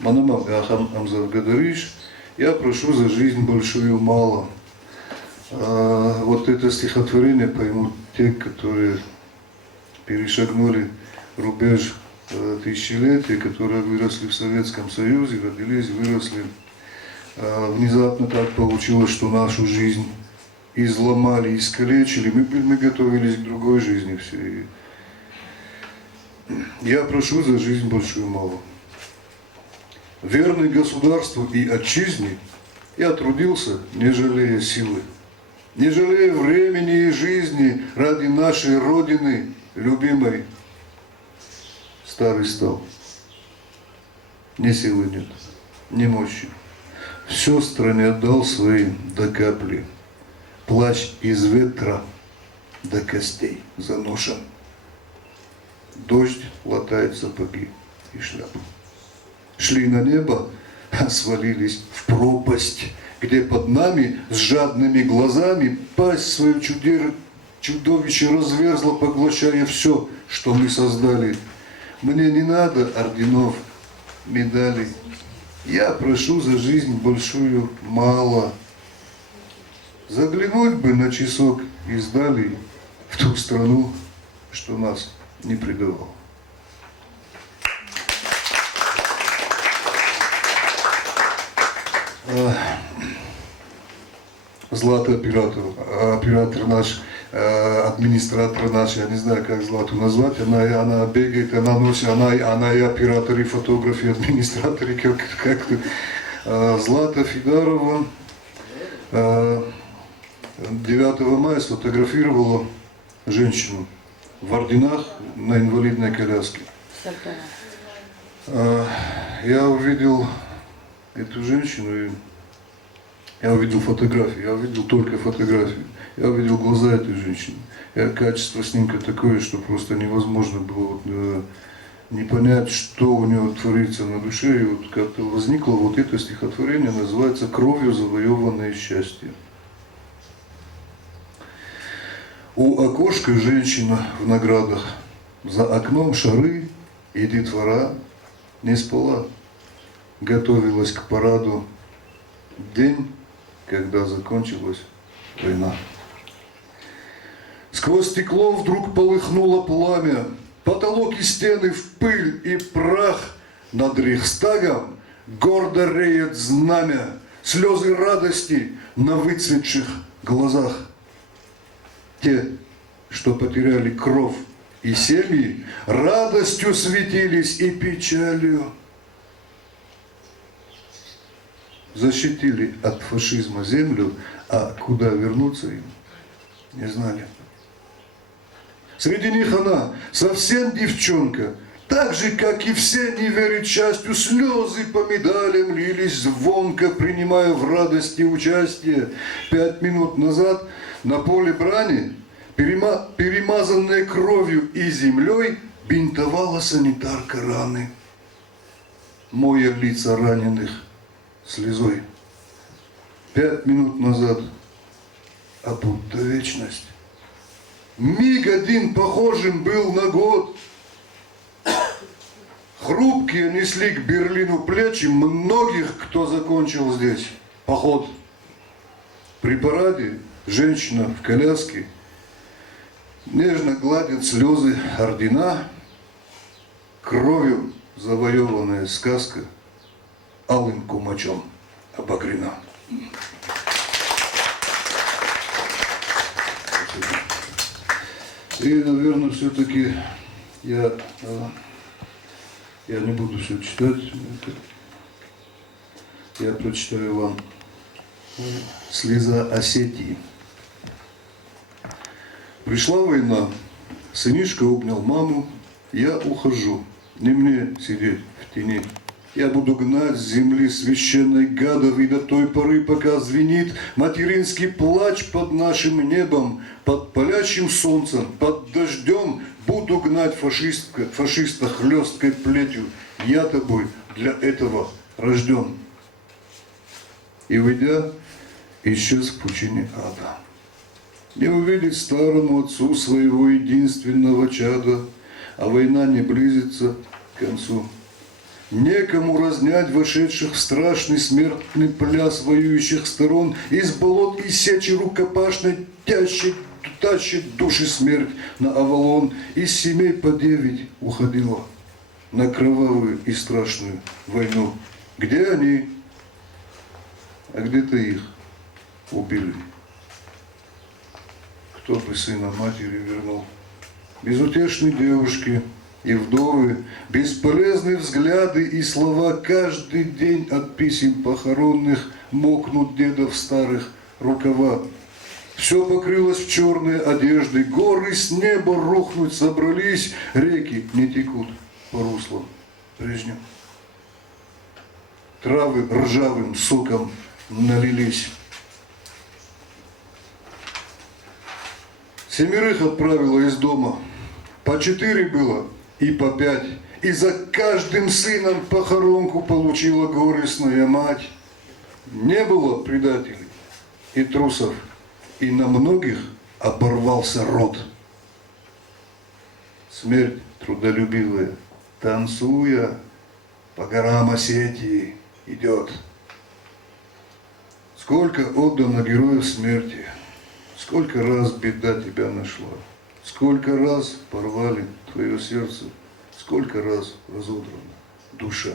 Манамав Амзар Гадариш, я прошу за жизнь большую мало. Вот это стихотворение поймут те, которые перешагнули рубеж тысячелетия, которые выросли в Советском Союзе, родились, выросли. Внезапно так получилось, что нашу жизнь изломали, искалечили. Мы готовились к другой жизни все. Я прошу за жизнь большую мало. Верный государству и отчизне, я трудился, не жалея силы, не жалея времени и жизни ради нашей Родины, любимой. Старый стал. Ни силы нет, ни мощи. Все стране отдал своим до капли. Плащ из ветра до костей заношен. Дождь латает сапоги и шляпу. Шли на небо, а свалились в пропасть, где под нами с жадными глазами пасть свою чудовище разверзла, поглощая все, что мы создали. Мне не надо орденов, медалей. Я прошу за жизнь большую мало. Заглянуть бы на часок издали в ту страну, что нас не предавала. Злата оператор наш, администратор наш, я не знаю, как Злату назвать, она бегает, она носит, она и оператор, и фотограф, и администратор, и как-то. Злата Фидарова 9 мая сфотографировала женщину в орденах на инвалидной коляске. Я увидел эту женщину, и я увидел фотографию, я увидел только фотографию, я увидел глаза этой женщины. И качество снимка такое, что просто невозможно было не понять, что у нее творится на душе. И вот как-то возникло вот это стихотворение, называется «Кровью завоеванное счастье». У окошка женщина в наградах, за окном шары и детвора не спала, готовилась к параду. День, когда закончилась война. Сквозь стекло вдруг полыхнуло пламя, потолок и стены в пыль и прах. Над Рейхстагом гордо реет знамя, слезы радости на выцветших глазах. Те, что потеряли кровь и семьи, радостью светились и печалью. Защитили от фашизма землю, а куда вернуться им не знали. Среди них она, совсем девчонка, так же, как и все, не верит счастью, слезы по медалям лились звонко, принимая в радости участие. 5 минут назад на поле брани, перемазанная кровью и землей, бинтовала санитарка раны, моя лица раненых слезой. 5 минут назад, а будто вечность. Миг один похожим был на год. Хрупкие несли к Берлину плечи многих, кто закончил здесь поход. При параде женщина в коляске, нежно гладит слезы ордена, кровью завоеванная сказка алым кумачом обогрена. И, наверное, все-таки я не буду все читать. Я прочитаю вам «Слеза Осетии». Пришла война, сынишка обнял маму, я ухожу, не мне сидеть в тени. Я буду гнать с земли священной гадов, и до той поры, пока звенит материнский плач под нашим небом, под палящим солнцем, под дождем, буду гнать фашиста хлесткой плетью. Я тобой для этого рожден. И, выйдя, исчез в пучине ада. Не увидеть старому отцу своего единственного чада, а война не близится к концу. Некому разнять вошедших в страшный смертный пляс воюющих сторон. Из болот и сечи рукопашной тащит души смерть на Авалон. Из семей по 9 уходила на кровавую и страшную войну. Где они? А где-то их убили. Кто бы сына матери вернул? Безутешные девушки и вдовы, бесполезные взгляды и слова, каждый день от писем похоронных мокнут дедов старых рукава. Все покрылось в черные одежды, горы с неба рухнуть собрались, реки не текут по руслам прежним. Травы ржавым соком налились. 7 отправила из дома, по 4 было и по 5. И за каждым сыном похоронку получила горестная мать. Не было предателей и трусов, и на многих оборвался род. Смерть трудолюбивая, танцуя, по горам Осетии идет. Сколько отдано героев смерти, сколько раз беда тебя нашла, сколько раз порвали твое сердце, сколько раз разодрана душа.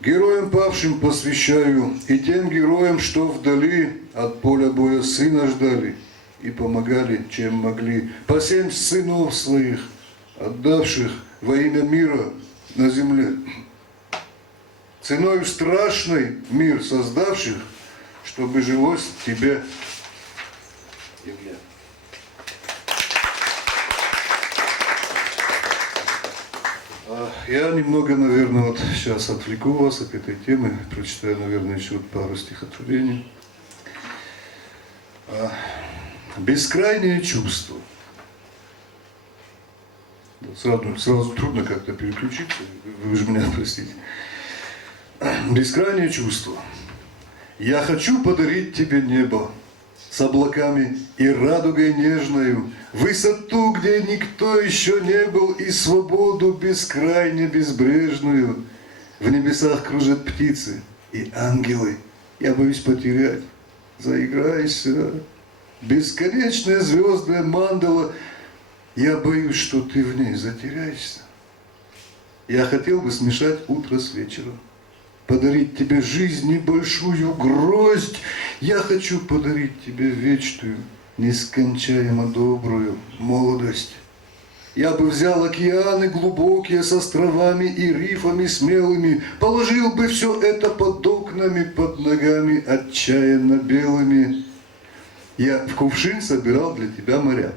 Героям павшим посвящаю и тем героям, что вдали от поля боя сына ждали и помогали, чем могли, по 7 сынов своих, отдавших во имя мира на земле. Ценою страшной мир создавших, чтобы жилось тебе земля. Я немного, наверное, вот сейчас отвлеку вас от этой темы, прочитаю, наверное, еще пару стихотворений. Бескрайнее чувство. Сразу трудно как-то переключиться, вы же меня простите. Бескрайнее чувство. Я хочу подарить тебе небо с облаками и радугой нежною, высоту, где никто еще не был, и свободу бескрайне безбрежную. В небесах кружат птицы и ангелы. Я боюсь потерять. Заиграйся. Бесконечная звездная мандала. Я боюсь, что ты в ней затеряешься. Я хотел бы смешать утро с вечером, подарить тебе жизнь небольшую гроздь. Я хочу подарить тебе вечную, нескончаемо добрую молодость. Я бы взял океаны глубокие с островами и рифами смелыми, положил бы все это под окнами, под ногами отчаянно белыми. Я в кувшин собирал для тебя моря.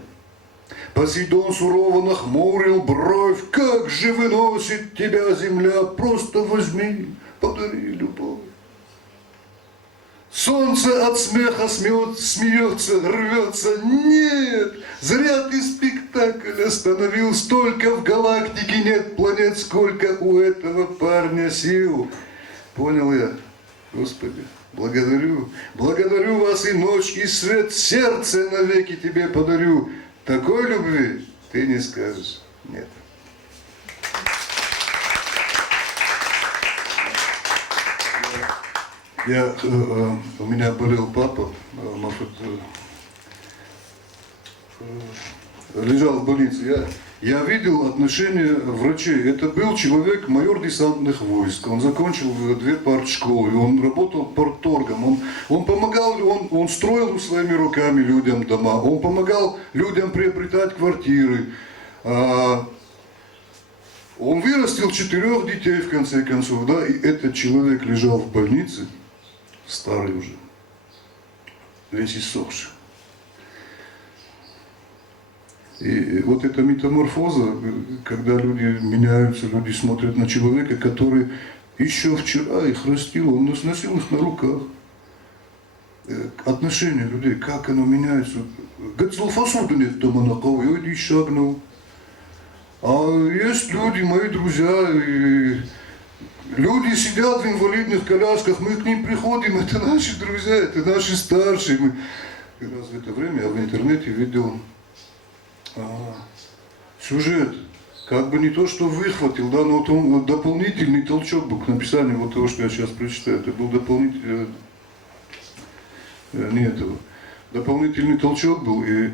Посейдон сурово нахмурил бровь. Как же выносит тебя земля, просто возьми, подари любовь. Солнце от смеха смеется, рвется. Нет, зря ты спектакль остановил. Столько в галактике нет планет, сколько у этого парня сил. Понял я, Господи, благодарю. Благодарю вас и ночь, и свет, сердце навеки тебе подарю. Такой любви ты не скажешь нет. У меня болел папа, лежал в больнице. Я видел отношение врачей. Это был человек, майор десантных войск. Он закончил 2 партшколы, он работал партторгом. Он помогал, он строил своими руками людям дома, он помогал людям приобретать квартиры. Он вырастил 4 детей в конце концов, да, и этот человек лежал в больнице, старый уже, весь иссохший. И вот эта метаморфоза, когда люди меняются, люди смотрят на человека, который еще вчера их растил, он носил их на руках. Отношение людей, как оно меняется. Гацлфасуда нет дома на кого, я иди шагнул. А есть люди, мои друзья, и люди сидят в инвалидных колясках, мы к ним приходим, это наши друзья, это наши старшие. Раз в это время я в интернете видел сюжет, как бы не то, что выхватил, да, но вот он, дополнительный толчок был к написанию вот того, что я сейчас прочитаю. Это был дополнительный, не этого, дополнительный толчок был, и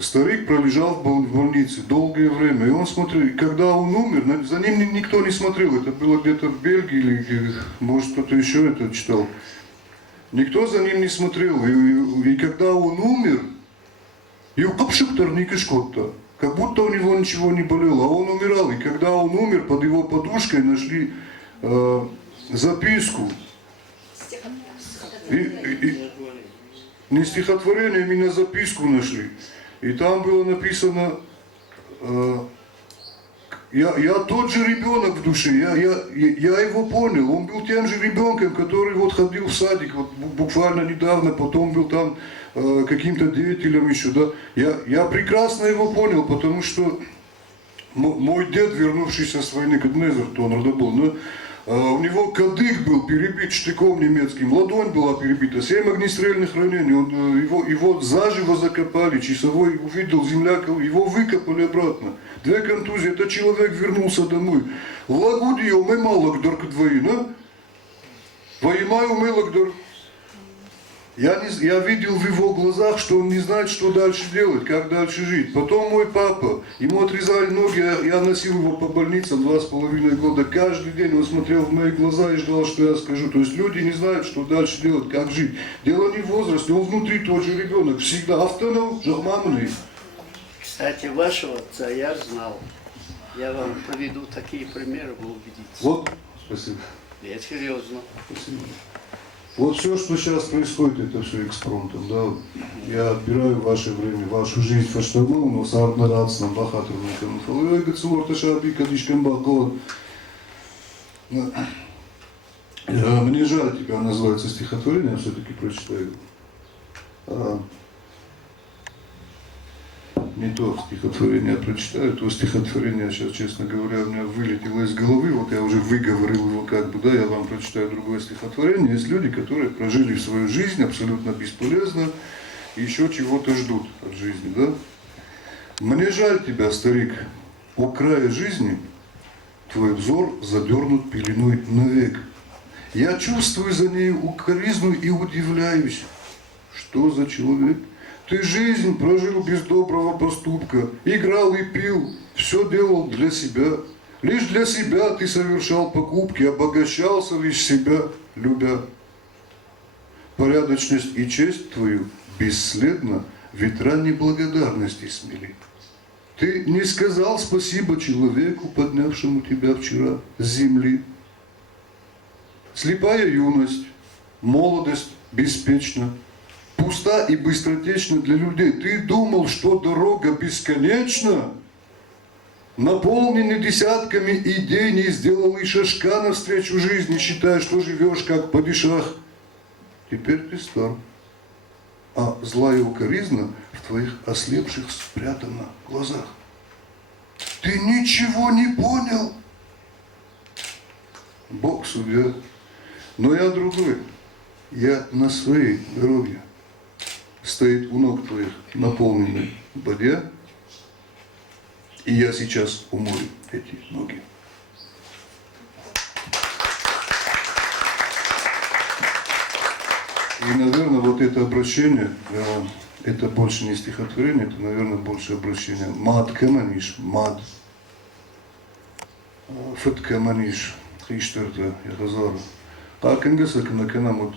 старик пролежал в больнице долгое время, и он смотрел, и когда он умер, за ним никто не смотрел, это было где-то в Бельгии, или может кто-то еще это читал. Никто за ним не смотрел, и когда он умер, как будто у него ничего не болело, а он умирал, и когда он умер, под его подушкой нашли записку. Не стихотворение, именно записку нашли. И там было написано, я тот же ребенок в душе, я его понял, он был тем же ребенком, который вот ходил в садик, вот буквально недавно, потом был там каким-то деятелем еще, да. Я прекрасно его понял, потому что мой дед, вернувшийся с войны, Каднезер, то он был, но у него кадык был перебит штыком немецким, ладонь была перебита, 7 огнестрельных ранений, его заживо закопали, часовой увидел земляк, его выкопали обратно. 2 контузии, этот человек вернулся домой. Лагудио мы малагдор к двоина, воимаю мы лагдор. Я видел в его глазах, что он не знает, что дальше делать, как дальше жить. Потом мой папа, ему отрезали ноги, я носил его по больницам 2,5 года. Каждый день он смотрел в мои глаза и ждал, что я скажу. То есть люди не знают, что дальше делать, как жить. Дело не в возрасте, он внутри тот же ребенок, всегда автоном, жахмамный. Кстати, вашего отца я знал. Я вам приведу такие примеры, вы убедитесь. Вот, спасибо. Нет, серьезно. Спасибо. Вот все, что сейчас происходит, это все экспромтом, да. Я отбираю ваше время, вашу жизнь, фаштаму, но сам нарадством, бахатрунником. Фалуй гацуор ташаби кадишкам бакон. Мне жаль тебя, называется стихотворение, я все-таки прочитаю. Не то стихотворение я прочитаю, то стихотворение сейчас, честно говоря, у меня вылетело из головы, вот я уже выговорил его как бы, да, я вам прочитаю другое стихотворение. Есть люди, которые прожили свою жизнь абсолютно бесполезно и еще чего-то ждут от жизни, да. Мне жаль тебя, старик, у края жизни твой взор задернут пеленой навек. Я чувствую за ней укоризну и удивляюсь, что за человек. Ты жизнь прожил без доброго поступка, играл и пил, все делал для себя. Лишь для себя ты совершал покупки, обогащался лишь себя любя. Порядочность и честь твою бесследно ветра неблагодарности смели. Ты не сказал спасибо человеку, поднявшему тебя вчера с земли. Слепая юность, молодость беспечна, пуста и быстротечна для людей. Ты думал, что дорога бесконечна? Наполненный десятками идей, не сделал и шажка навстречу жизни, считая, что живешь как падишах. Теперь ты стар, а злая укоризна в твоих ослепших спрятана в глазах. Ты ничего не понял. Бог судья, но я другой. Я на своей дороге. Стоит у ног твоих наполненный бадья, и я сейчас умою эти ноги. И, наверное, вот это обращение, это больше не стихотворение, это, наверное, больше обращение. Мад кеманиш, мад. Фет кеманиш, хиштырты, язару. Какенгеса кенакенамут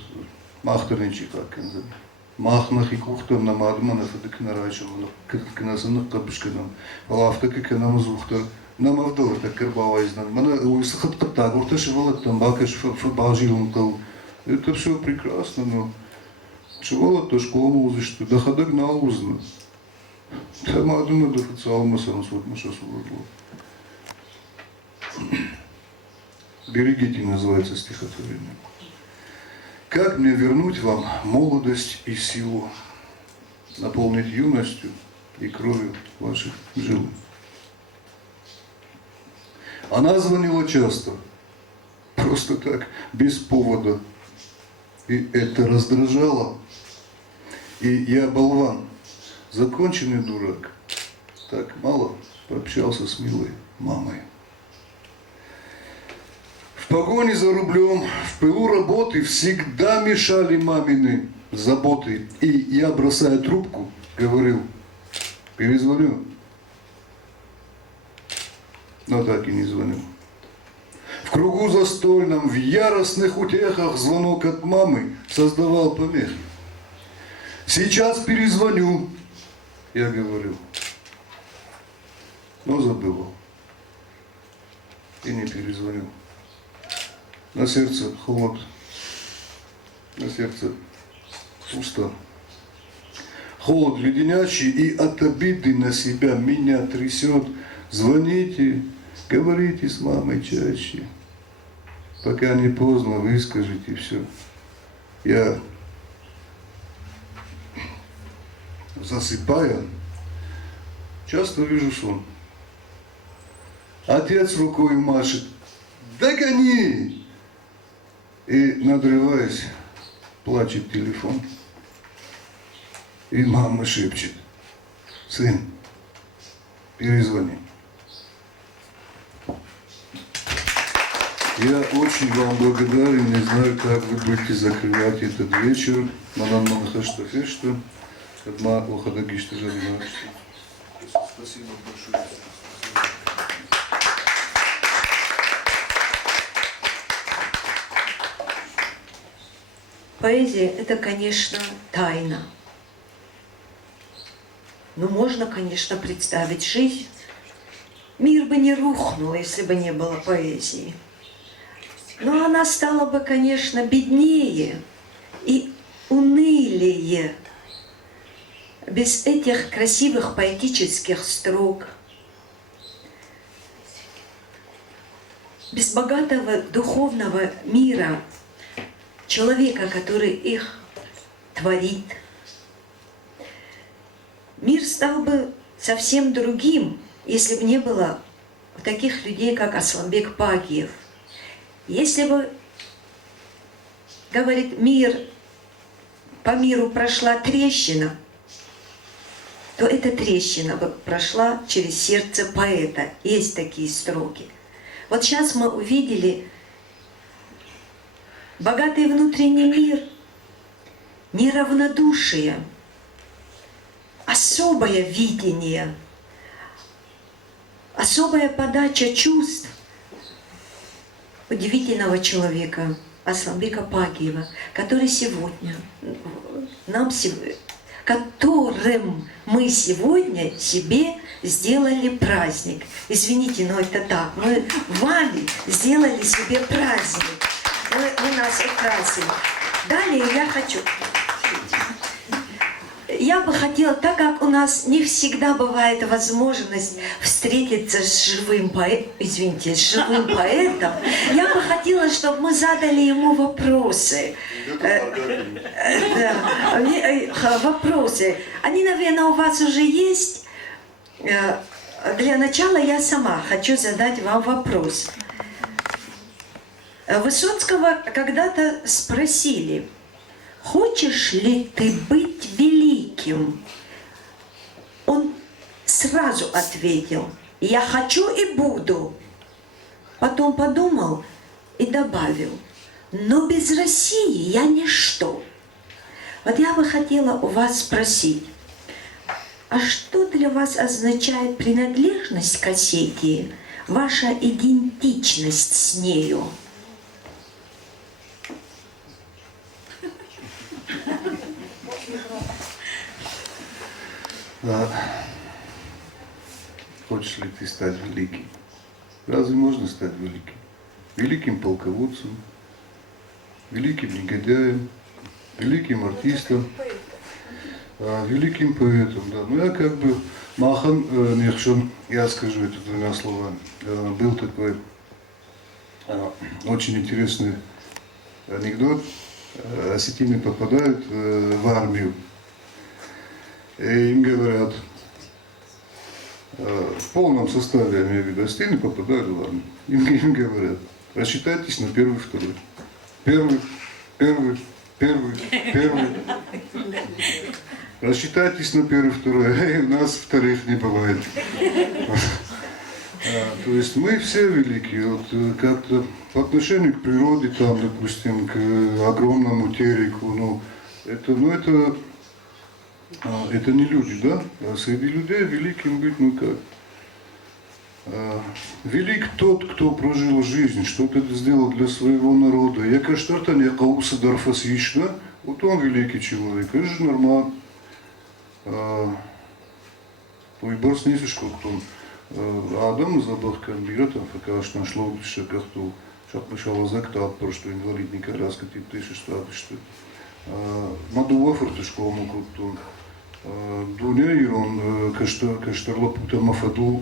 махтарничи какензен. Махнахи кухтар на мадмана федекнарачем, кенасанах кабышкенам. Алафтаки кенамазухтар. Намавдор так кербава изнан. Мана уисахат катаг, урташи валат там бакаш фабажилункал. Это все прекрасно, но чего то школу узы, что доходок на узно. Там одно дофициал масам свой машасу. Берегите, называется стихотворение. Как мне вернуть вам молодость и силу, наполнить юностью и кровью ваших жил? Она звонила часто, просто так, без повода. И это раздражало. И я, болван, законченный дурак, так мало пообщался с милой мамой. В погоне за рублем, в пылу работы всегда мешали мамины заботы. И я, бросая трубку, говорил: перезвоню. Но так и не звонил. В кругу застольном, в яростных утехах звонок от мамы создавал помехи. Сейчас перезвоню, я говорил, но забывал и не перезвонил. На сердце холод, на сердце пусто. Холод леденящий, и от обиды на себя меня трясет. Звоните, говорите с мамой чаще. Пока не поздно, выскажите все. Я, засыпая, часто вижу сон. Отец рукой машет: догони! И, надрываясь, плачет телефон. И мама шепчет: сын, перезвони. Я очень вам благодарен, не знаю, как вы будете закрывать этот вечер. Манан Манахаштафешта, Кадма Охадагишта Жалиновича. Спасибо большое. Поэзия – это, конечно, тайна. Но можно, конечно, представить жизнь. Мир бы не рухнул, если бы не было поэзии. Но она стала бы, конечно, беднее и унылее без этих красивых поэтических строк, без богатого духовного мира человека, который их творит. Мир стал бы совсем другим, если бы не было таких людей, как Асламбек Пагиев. Если бы, говорит, по миру прошла трещина, то эта трещина бы прошла через сердце поэта. Есть такие строки. Вот сейчас мы увидели богатый внутренний мир, неравнодушие, особое видение, особая подача чувств удивительного человека Асламбека Пагиева, который сегодня, которым мы сегодня себе сделали праздник. Извините, но это так. Мы вами сделали себе праздник. Вы нас украсили. Далее я бы хотела, так как у нас не всегда бывает возможность встретиться с живым поэтом, я бы хотела, чтобы мы задали ему вопросы. Вопросы. Они, наверное, у вас уже есть. Для начала я сама хочу задать вам вопрос. Высоцкого когда-то спросили: хочешь ли ты быть великим? Он сразу ответил: я хочу и буду. Потом подумал и добавил: но без России я ничто. Вот я бы хотела у вас спросить, а что для вас означает принадлежность к Осетии, ваша идентичность с нею? Хочешь ли ты стать великим? Разве можно стать великим? Великим полководцем, великим негодяем, великим артистом, великим поэтом. Да. Ну я как бы Махан Нехшон, я скажу это двумя словами. Был такой очень интересный анекдот. Осетины попадают в армию, и им говорят, в полном составе, я имею в виду, осетины попадают в армию. Им говорят, рассчитайтесь на первый, второй. Первый. Рассчитайтесь на первый, второй. У нас вторых не бывает. То есть мы все великие. Вот как-то по отношению к природе, там, допустим, к огромному тереку, это не люди, да? А среди людей великим быть, как? Велик тот, кто прожил жизнь, что-то сделал для своего народа. Я, конечно, не кауса дарфасич, да? Вот он великий человек, это же нормально. Той борс не фишко, кто Адам забахкан бира, там, факаш нашло, что как-то шапмышала закта, потому что инвалидный коляска, тип тысяч что. Мадува фортышкому круто. Дуня Ирон, каштарла пута мафаду,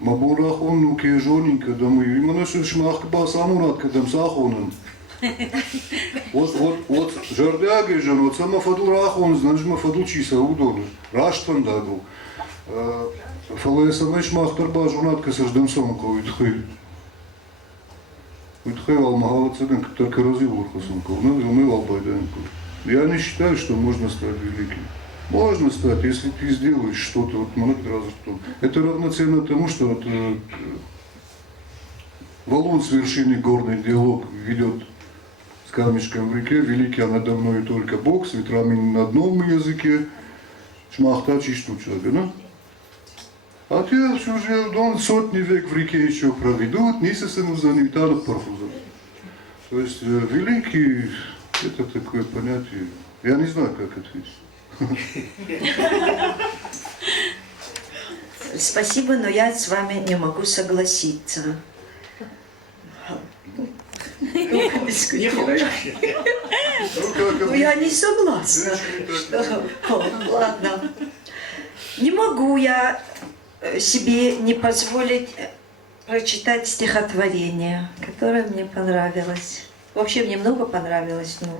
мабурах он, ну кежоненько, да мы, и манасу шмах ба самурат, когда сахонен. Вот, жардяга жан, вот сама фаду рахон, знаешь, мафаду чиса удобно. Раштван дагу. Фалая сама шмах тарба жунатка сождем сомка уйтхы. Уйтхы алмагава цыган, только развил урхасумка, умывал байданку. Я не считаю, что можно стать великим. Можно стать, если ты сделаешь что-то, вот много раз что. Это равноценно тому, что вот валун с вершины горный диалог ведет с камешком в реке, великий, а надо мной только Бог, с ветрами на одном языке, шмахта чиштучага, да? А те уже сотни век в реке еще проведут, нисесену занитанов парфузов. То есть великий, это такое понятие, я не знаю, как ответить. Спасибо, но я с вами не могу согласиться. Ну, я не согласна. Ладно. Не могу я себе не позволить прочитать стихотворение, которое мне понравилось. Вообще мне много понравилось, но...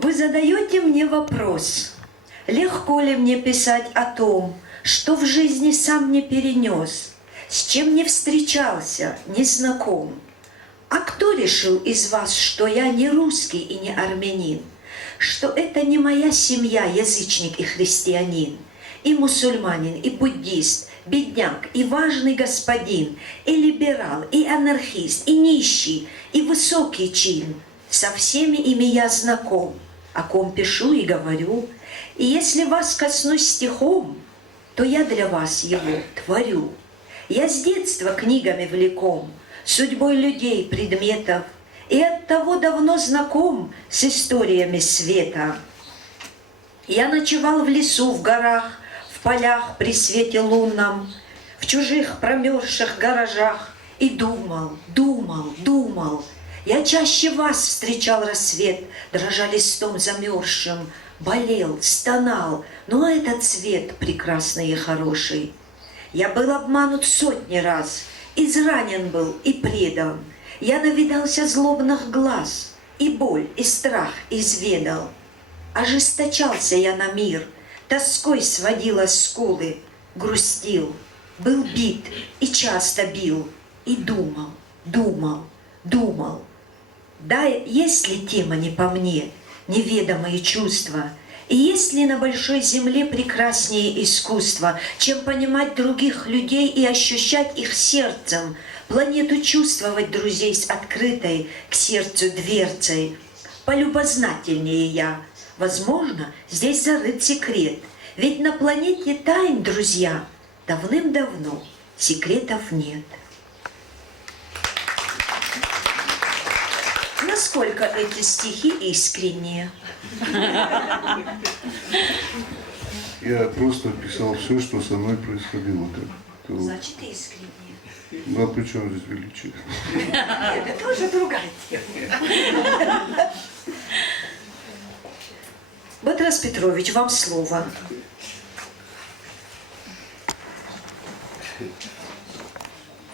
Вы задаете мне вопрос, легко ли мне писать о том, что в жизни сам не перенес, с чем не встречался, не знаком. А кто решил из вас, что я не русский и не армянин, что это не моя семья, язычник и христианин, и мусульманин, и буддист, бедняк, и важный господин, и либерал, и анархист, и нищий, и высокий чин. Со всеми ими я знаком, о ком пишу и говорю. И если вас коснусь стихом, то я для вас его творю. Я с детства книгами влеком, судьбой людей, предметов, и оттого давно знаком с историями света. Я ночевал в лесу, в горах, в полях при свете лунном, в чужих промерзших гаражах, и думал. Я чаще вас встречал рассвет, дрожа листом замерзшим, болел, стонал, но этот цвет прекрасный и хороший. Я был обманут сотни раз, изранен был и предан. Я навидался злобных глаз, и боль, и страх изведал. Ожесточался я на мир, тоской сводила скулы, грустил, был бит и часто бил, и думал. Да, есть ли тема не по мне, неведомые чувства, и есть ли на большой земле прекраснее искусство, чем понимать других людей и ощущать их сердцем, планету чувствовать друзей с открытой к сердцу дверцей. Полюбознательнее я, Возможно, здесь зарыт секрет. Ведь на планете тайн, друзья, давным-давно секретов нет. Насколько эти стихи искренние? Я просто писал все, что со мной происходило. Значит, искренние. Ну, а при чем здесь величие? Это уже другая тема. Батрас Петрович, вам слово.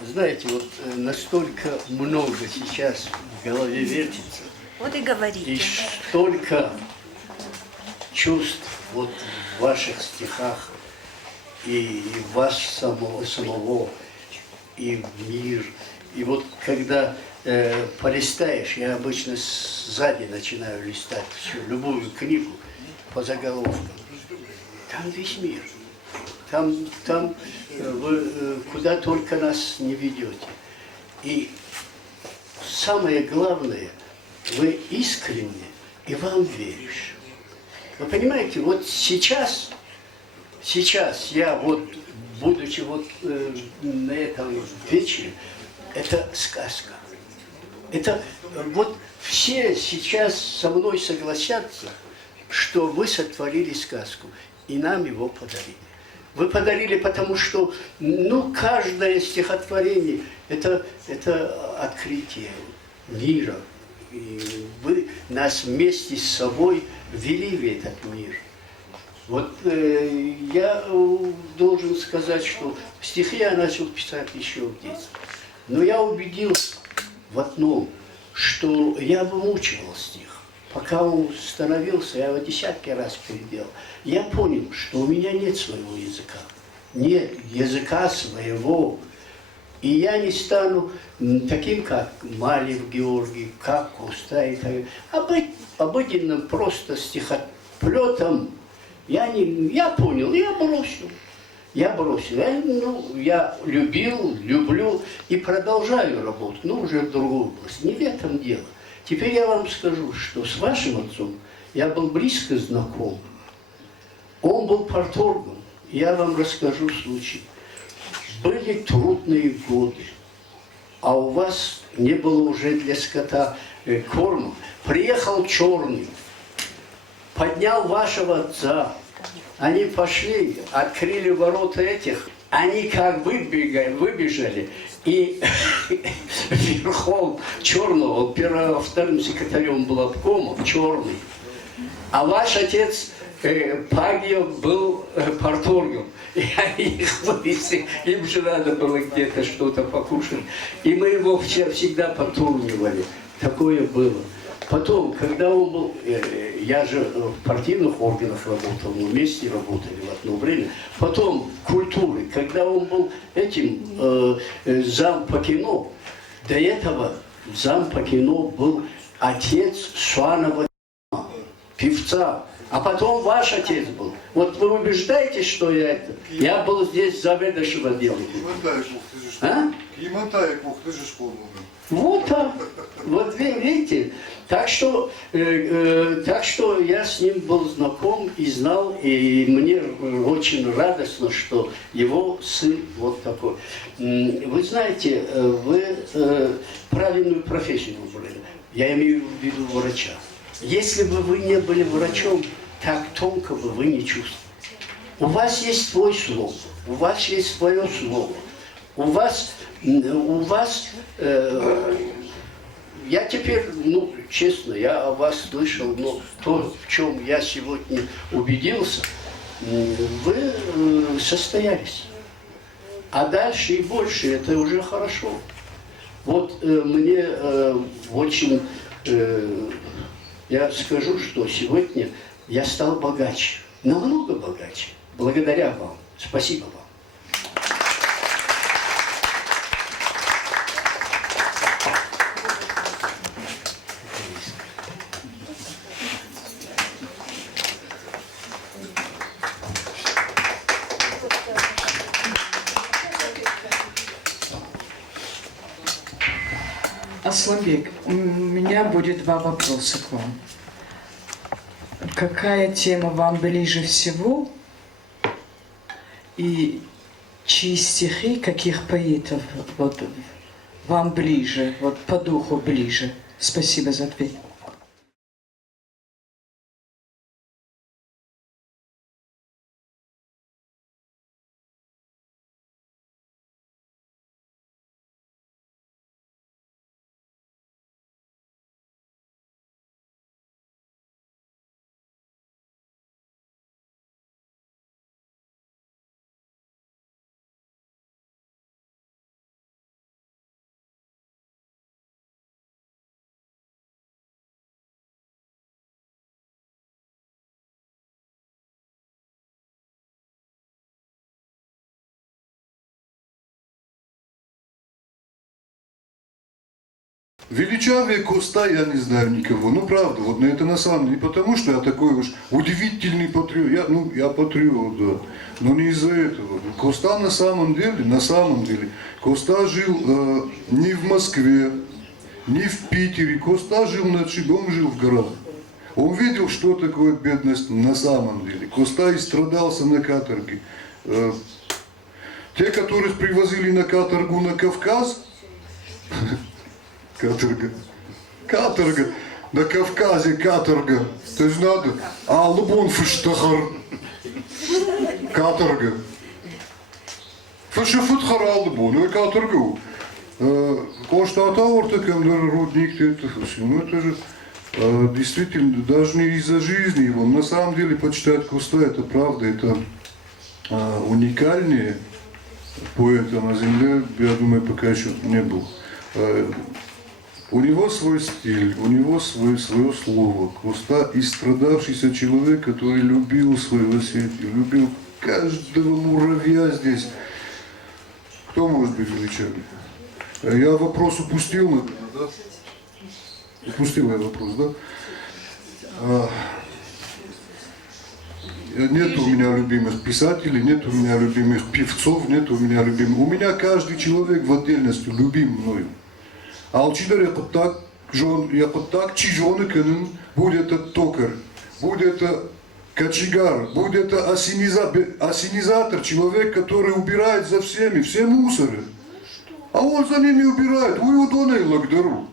Знаете, вот настолько много сейчас в голове вертится. Вот и говорите. И столько чувств вот в ваших стихах, и вас самого, и в мир. И вот когда полистаешь, я обычно сзади начинаю листать всю, любую книгу по заголовкам. Там весь мир. Там вы куда только нас не ведете. И самое главное, вы искренне, и вам веришь. Вы понимаете, вот сейчас я вот, будучи вот на этом вечере, это сказка. Это вот все сейчас со мной согласятся, что вы сотворили сказку, и нам его подарили. Вы подарили, потому что, ну, каждое стихотворение – это открытие мира. И вы нас вместе с собой ввели в этот мир. Вот я должен сказать, что стихи я начал писать еще в детстве. Но я убедился в одном, что я вымучивал стих. Пока он становился, я его десятки раз переделал. Я понял, что у меня нет своего языка. Нет языка своего. И я не стану таким, как Малев Георгий, как Куста и так далее, а быть обыденным просто стихоплетом. Я понял, я бросил. Я любил, люблю и продолжаю работать, но уже в другой области. Не в этом дело. Теперь я вам скажу, что с вашим отцом я был близко знаком. Он был парторгом. Я вам расскажу случай. Были трудные годы, а у вас не было уже для скота корма. Приехал черный, поднял вашего отца. Они пошли, открыли ворота этих. Они как выбежали, и верхом черного, вторым секретарем был обкома, черный. А ваш отец Пагиев был парторгом. И они их вывезли, им же надо было где-то что-то покушать. И мы его всегда потурнивали. Такое было. Потом, когда он был, я же в партийных органах работал, мы вместе работали в одно время. Потом культуры, когда он был этим зам по кино, до этого зам по кино был отец Шванова, певца. А потом ваш отец был. Вот вы убеждаетесь, что я был здесь заведующим отделом. Вот так. Вот видите. Так что я с ним был знаком и знал, и мне очень радостно, что его сын вот такой. Вы знаете, вы правильную профессию выбрали. Я имею в виду врача. Если бы вы не были врачом, так тонко бы вы не чувствовали. У вас есть свой слово, у вас есть свое слово. У вас я теперь, честно, я о вас слышал, но то, в чем я сегодня убедился, вы состоялись. А дальше и больше, это уже хорошо. Вот мне очень, я скажу, что сегодня я стал богаче, намного богаче, благодаря вам. Спасибо вам. Асланбек, у меня будет два вопроса к вам. какая тема вам ближе всего и чьи стихи, каких поэтов вот, вам ближе, вот по духу ближе? Спасибо за ответ. Величавее Коста я не знаю никого. Ну, правда, вот на это на самом деле. Не потому, что я такой уж удивительный патриот. Я патриот, да. Но не из-за этого. Коста на самом деле, Коста жил не в Москве, не в Питере. Коста жил на Чебе, он жил в горах. Он видел, что такое бедность на самом деле. Коста истрадался на каторге. Те, которых привозили на каторгу на Кавказ, Каторга. На Кавказе каторга. То есть надо. А лубон фыштахар. Каторга. Фышифутхар алубон. Каторга. Коштата ортакам рудник. Ну это же действительно даже не из-за жизни его. На самом деле почитать Коста это правда. Это уникальнее поэта на земле, я думаю, пока еще не был. У него свой стиль, у него свое слово. Коста истрадавшийся человек, который любил свою Осетию, любил каждого муравья здесь. Кто может быть величавее? Я вопрос упустил, наверное, да? Упустил я вопрос, да? Нет у меня любимых писателей, нет у меня любимых певцов, нет у меня любимых. У меня каждый человек в отдельности любим мною. Алчидар якуттак чижоны кенин, будь это токарь, будь это кочегар, будь это осенизатор, человек, который убирает за всеми, все мусоры. А он за ними убирает, уйдоны лагдару.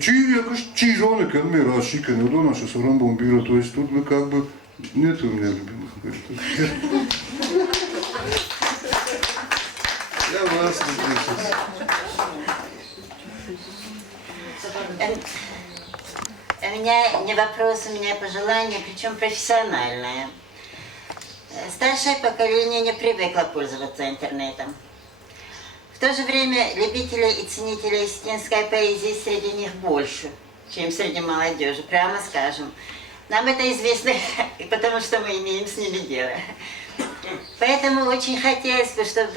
Чижоны кенин, мираши кенин, удона шасурам бомбира, то есть тут как бы нет у меня любимых. Я вас люблю сейчас. У меня не вопрос, у меня пожелание, причем профессиональное. Старшее поколение не привыкло пользоваться интернетом. В то же время любителей и ценителей осетинской поэзии среди них больше, чем среди молодежи, прямо скажем. Нам это известно, потому что мы имеем с ними дело. Поэтому очень хотелось бы, чтобы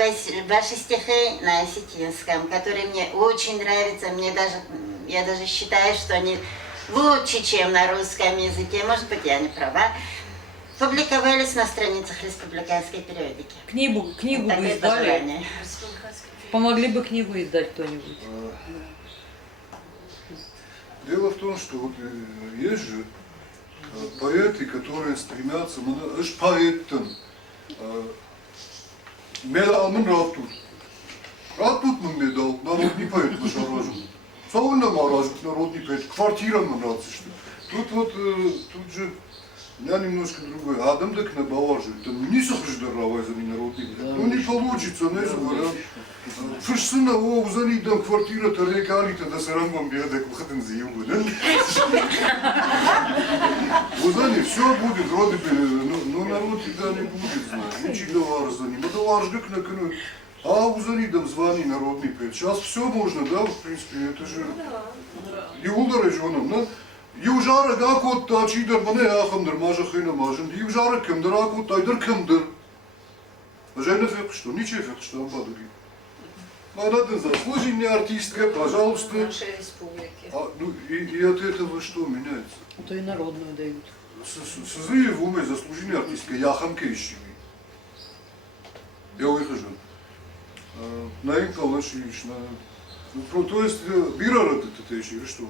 ваши стихи на осетинском, которые мне очень нравятся, я даже считаю, что они лучше, чем на русском языке, может быть, я не права, публиковались на страницах республиканской периодики. Книгу бы издали. Помогли бы книгу издать кто-нибудь. Дело в том, что вот есть же поэты, которые стремятся, поэтам, медалмен Ратут. Ратут мы медал, народный поэт Машаражин. Совольно Маражин, народный поэт, квартира мы нравится. Тут же у меня немножко другое. Адам так на Баварже, там не сохранждаровай за народный поэт. Ну не получится, не вариант. Фышсына, узали дам квартира, то рекалита, да сарамбам бедак, выходим за его, да? Узали, все будет, вроде бы, но народ тогда не будет знать. Ничего варзани, мадаварждык накануне. А узали дам званий народный поэт. Сейчас все можно, да, в принципе, это же... И ударай женам, да? Южара гакот тачидар, мане ахамдыр, мажахына мажын. Южара кемдыр, акот тайдыр кемдыр. А жена фек что? Ничего фек что, амбадуги. Молодая заслуженная артистка, пожалуйста. Нашей республики. И от этого что меняется? То и народную дают. Сызы в уме заслуженная артистка, я хамкейщими. Я выхожу. Наим Калашевич, Ну, то есть, бира это еще, или что?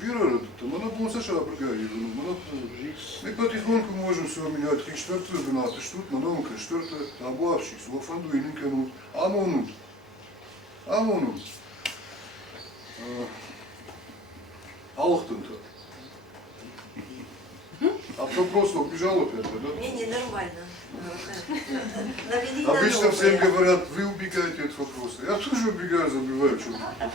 Бира это, она была Саша обрыгает, мы потихоньку можем все менять, к четвертую бинаты, что тут, на к четвертую, обуавших, свой фанду и линканут, амонут. Алхтон-то. А потом просто убежал опять, да? Не, нормально. Навели на Обычно новые. всем говорят, вы убегаете от вопроса. Я тоже убегаю, забиваю что-то.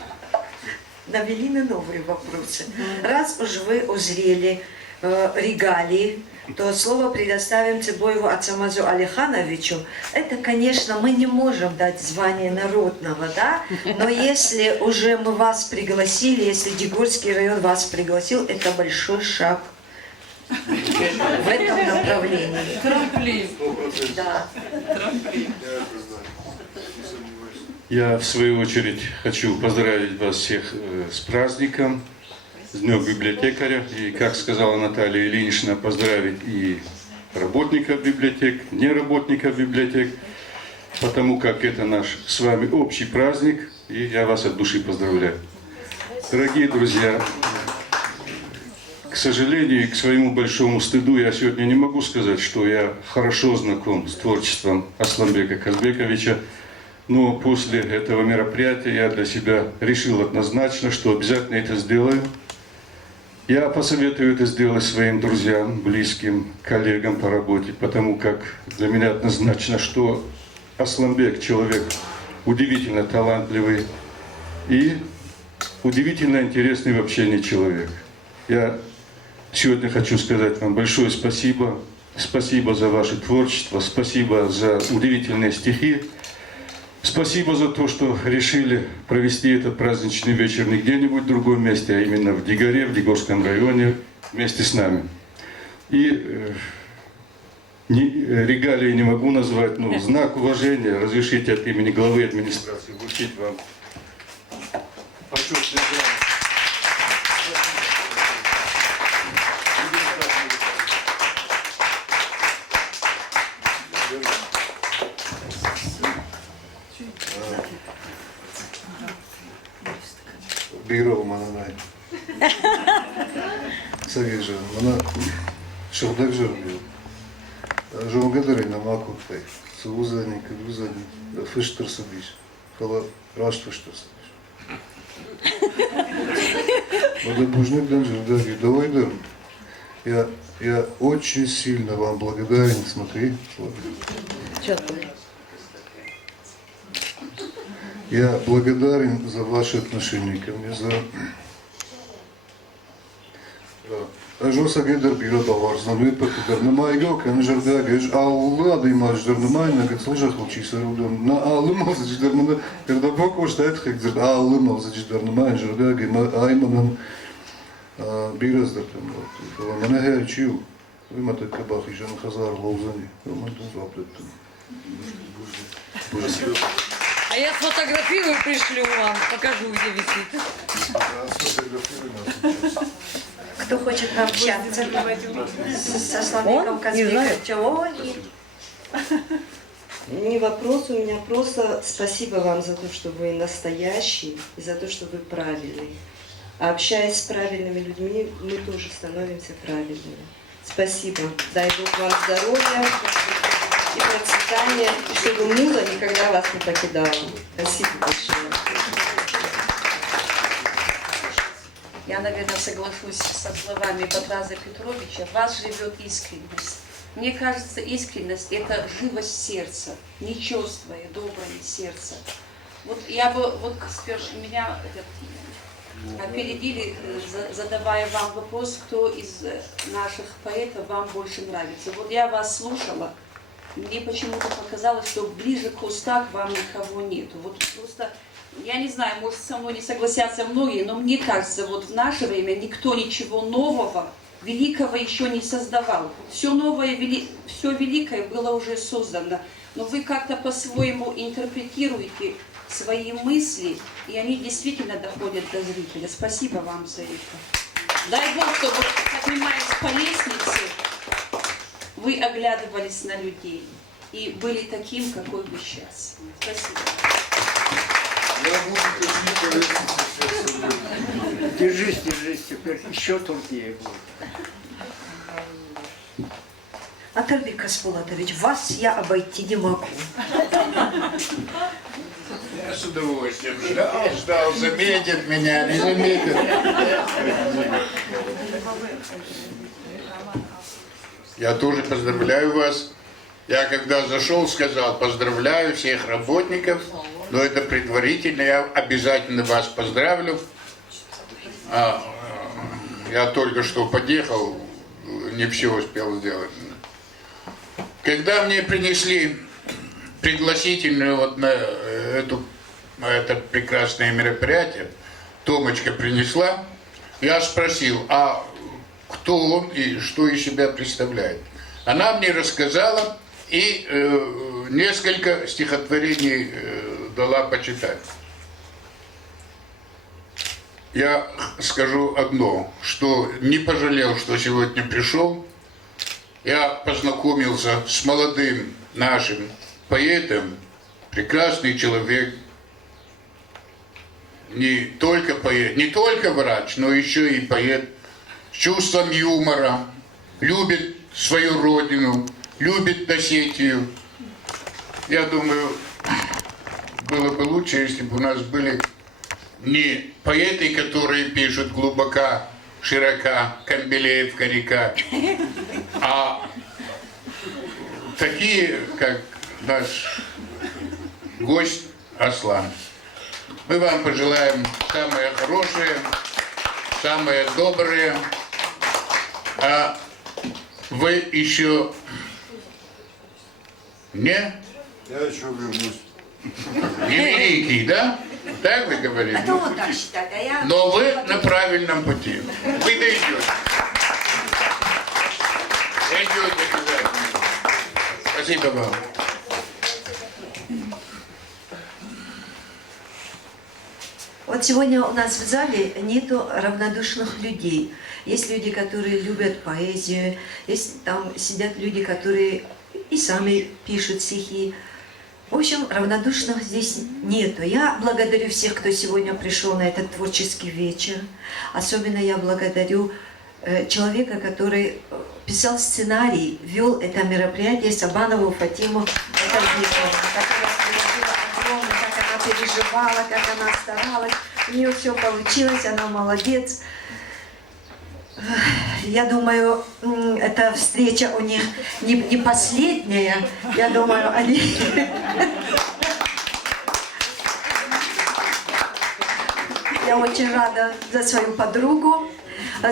Навели на новые вопросы. Раз уж вы узрели регалии, то слово предоставим Цыбоеву Ацамазу Алихановичу. Это, конечно, мы не можем дать звание народного, да? Но если уже мы вас пригласили, если Дегурский район вас пригласил, это большой шаг в этом направлении. Трамплин. Да. Я, в свою очередь, хочу поздравить вас всех с праздником, с Днем библиотекаря. И, как сказала Наталья Ильинична, поздравить и работников библиотек, не работников библиотек, потому как это наш с вами общий праздник, и я вас от души поздравляю. Дорогие друзья, к сожалению и к своему большому стыду я сегодня не могу сказать, что я хорошо знаком с творчеством Асламбека Казбековича, но после этого мероприятия я для себя решил однозначно, что обязательно это сделаю. Я посоветую это сделать своим друзьям, близким, коллегам по работе, потому как для меня однозначно, что Асламбек человек удивительно талантливый и удивительно интересный в общении человек. Я сегодня хочу сказать вам большое спасибо. Спасибо за ваше творчество, спасибо за удивительные стихи. Спасибо за то, что решили провести этот праздничный вечер не где-нибудь в другом месте, а именно в Дегоре, в Дегорском районе, вместе с нами. И регалии не могу назвать, но знак уважения разрешите от имени главы администрации вручить вам почетный грамоту. Бирова мананай. Сагежа, мана шурдак журнил. Жонгадары на макуфей. Сузани, кадузани, фиштер субиш. Фала раш фиштер субиш. Мадабужник данжир, давай дарм. Я очень сильно вам благодарен, смотри. Я благодарен за ваши отношения ко мне, за... Ажоса гедер бира товар, знамет пакидер. На майгал, конечно, да, геш, алла, да имаш дер, на майна, гет служах учиться, на аллы мал зачдер, на когда боку штает, как дер, аллы мал зачдер, на майна, да, гем, айманам бира сдер, там, на нахер чью, вы мата кабах, еще на хазар, лаузани, вы мата заплет, там. А я сфотографирую, пришлю вам, покажу, где висит. Кто хочет пообщаться со Асламбеком Казбековичем? Не вопрос у меня, просто спасибо вам за то, что вы настоящий, и за то, что вы правильный. А общаясь с правильными людьми, мы тоже становимся правильными. Спасибо. Дай Бог вам здоровья и процветания, и чтобы муза никогда вас не покидала. Спасибо большое. Я, наверное, соглашусь со словами Батраза Петровича. В вас живет искренность. Мне кажется, искренность – это живость сердца, не чувство и доброе сердце. Вот я бы, вот меня опередили, задавая вам вопрос, кто из наших поэтов вам больше нравится. Вот я вас слушала, мне почему-то показалось, что ближе к устам вам никого нету. Вот просто, я не знаю, может, со мной не согласятся многие, но мне кажется, вот в наше время никто ничего нового, великого еще не создавал. Все новое, все великое было уже создано. Но вы как-то по-своему интерпретируете свои мысли, и они действительно доходят до зрителя. Спасибо вам за это. Дай Бог, чтобы, поднимаясь по лестнице, вы оглядывались на людей и были таким, какой вы сейчас. Спасибо. Я буду ходить по лестнице сейчас. Держись, держись, теперь еще труднее будет. Атарбек Каспулатович, вас я обойти не могу. Я с удовольствием ждал, заметит меня, не заметит. Я тоже поздравляю вас. Я когда зашел, сказал, поздравляю всех работников, но это предварительно, я обязательно вас поздравлю. Я только что подъехал, не все успел сделать. Когда мне принесли пригласительную вот на это прекрасное мероприятие, Томочка принесла, я спросил, а кто он и что из себя представляет. Она мне рассказала и несколько стихотворений дала почитать. Я скажу одно, что не пожалел, что сегодня пришел. Я познакомился с молодым нашим поэтом, прекрасный человек, не только поэт, не только врач, но еще и поэт, с чувством юмора, любит свою родину, любит Осетию. Я думаю, было бы лучше, если бы у нас были не поэты, которые пишут глубоко, широко, Камбелеевка река, а такие, как наш гость Аслан. Мы вам пожелаем самое хорошее, самое доброе, а вы еще не? Я еще вернусь. Не великий, да? Так вы говорите? Это он так считает, а я... Но вы на правильном пути. Вы дойдете. Дойдете обязательно. Спасибо вам. Вот сегодня у нас в зале нету равнодушных людей. Есть люди, которые любят поэзию, есть там сидят люди, которые и сами пишут стихи. В общем, равнодушных здесь нету. Я благодарю всех, кто сегодня пришел на этот творческий вечер. Особенно я благодарю человека, который писал сценарий, вел это мероприятие, Сабанову Фатиму Атарбекову, которая пережила огромно, как она переживала, как она старалась. У нее все получилось, она молодец. Я думаю, эта встреча у них не последняя. Я думаю, они... Я очень рада за свою подругу.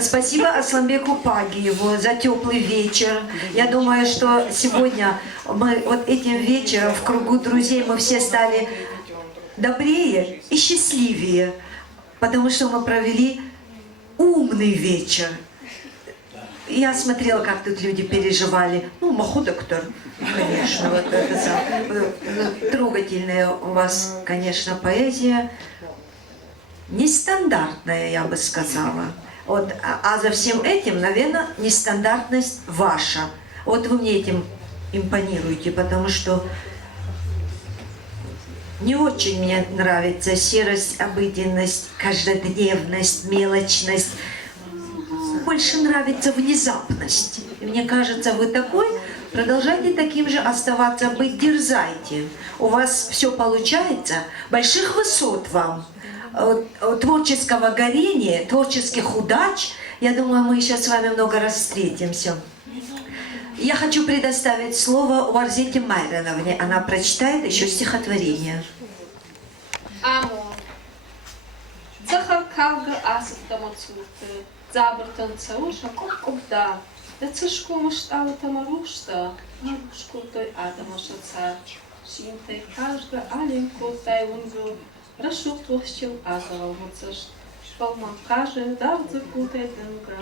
Спасибо Асланбеку Пагиеву за теплый вечер. Я думаю, что сегодня мы вот этим вечером в кругу друзей мы все стали добрее и счастливее, потому что мы провели умный вечер. Я смотрела, как тут люди переживали. Ну, Маху доктор, конечно, вот это трогательная у вас, конечно, поэзия. Нестандартная, я бы сказала. Вот, а за всем этим, наверное, нестандартность ваша. Вот вы мне этим импонируете, потому что не очень мне нравится серость, обыденность, каждодневность, мелочность. Больше нравится внезапность. И мне кажется, вы такой, продолжайте таким же оставаться, быть, дерзайте. У вас все получается, больших высот вам, творческого горения, творческих удач. Я думаю, мы еще с вами много раз встретимся. Я хочу предоставить слово Варзете Майреновне. Она прочитает еще стихотворение. Амо. Захар калга асов тамацуты. Забртан цауша кубда. Да цышку муштала тамарушта. Марушку той адамашаца. Шинтай кажга аленко тай унзу. Рашук твощил азавал муцаш. Шпалман каже, давдзе кутай дынга.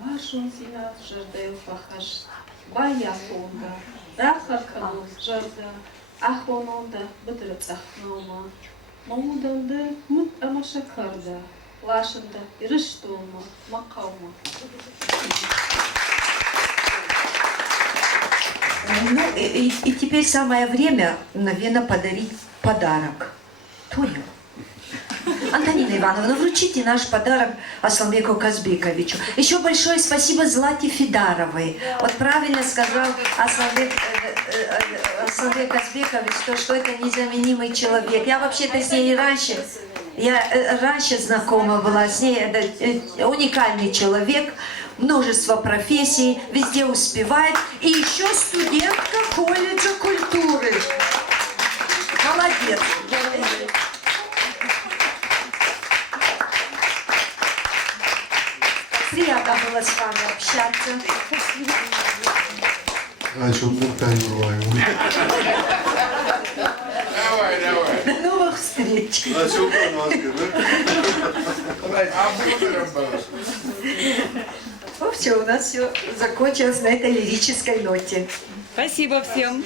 Вашун зинат жардаю фахаш. Бая фонга. Рахар кану жарда. Ахононда быдрыцахнома. Мауданда мут амашакарда. Лашында ирыштома, макаума. Ну, и теперь самое время, наверное, подарить подарок. Тоню, Ивановна, вручите наш подарок Асламбеку Казбековичу. Еще большое спасибо Злате Фидаровой. Вот правильно сказал Асламбек Казбекович, что это незаменимый человек. Я вообще-то с ней раньше знакома была с ней. Это уникальный человек, множество профессий, везде успевает. И еще студентка колледжа культуры. Молодец. Приятно было с вами общаться. Давай. До новых встреч. Ну все, у нас все закончилось на этой лирической ноте. Спасибо всем.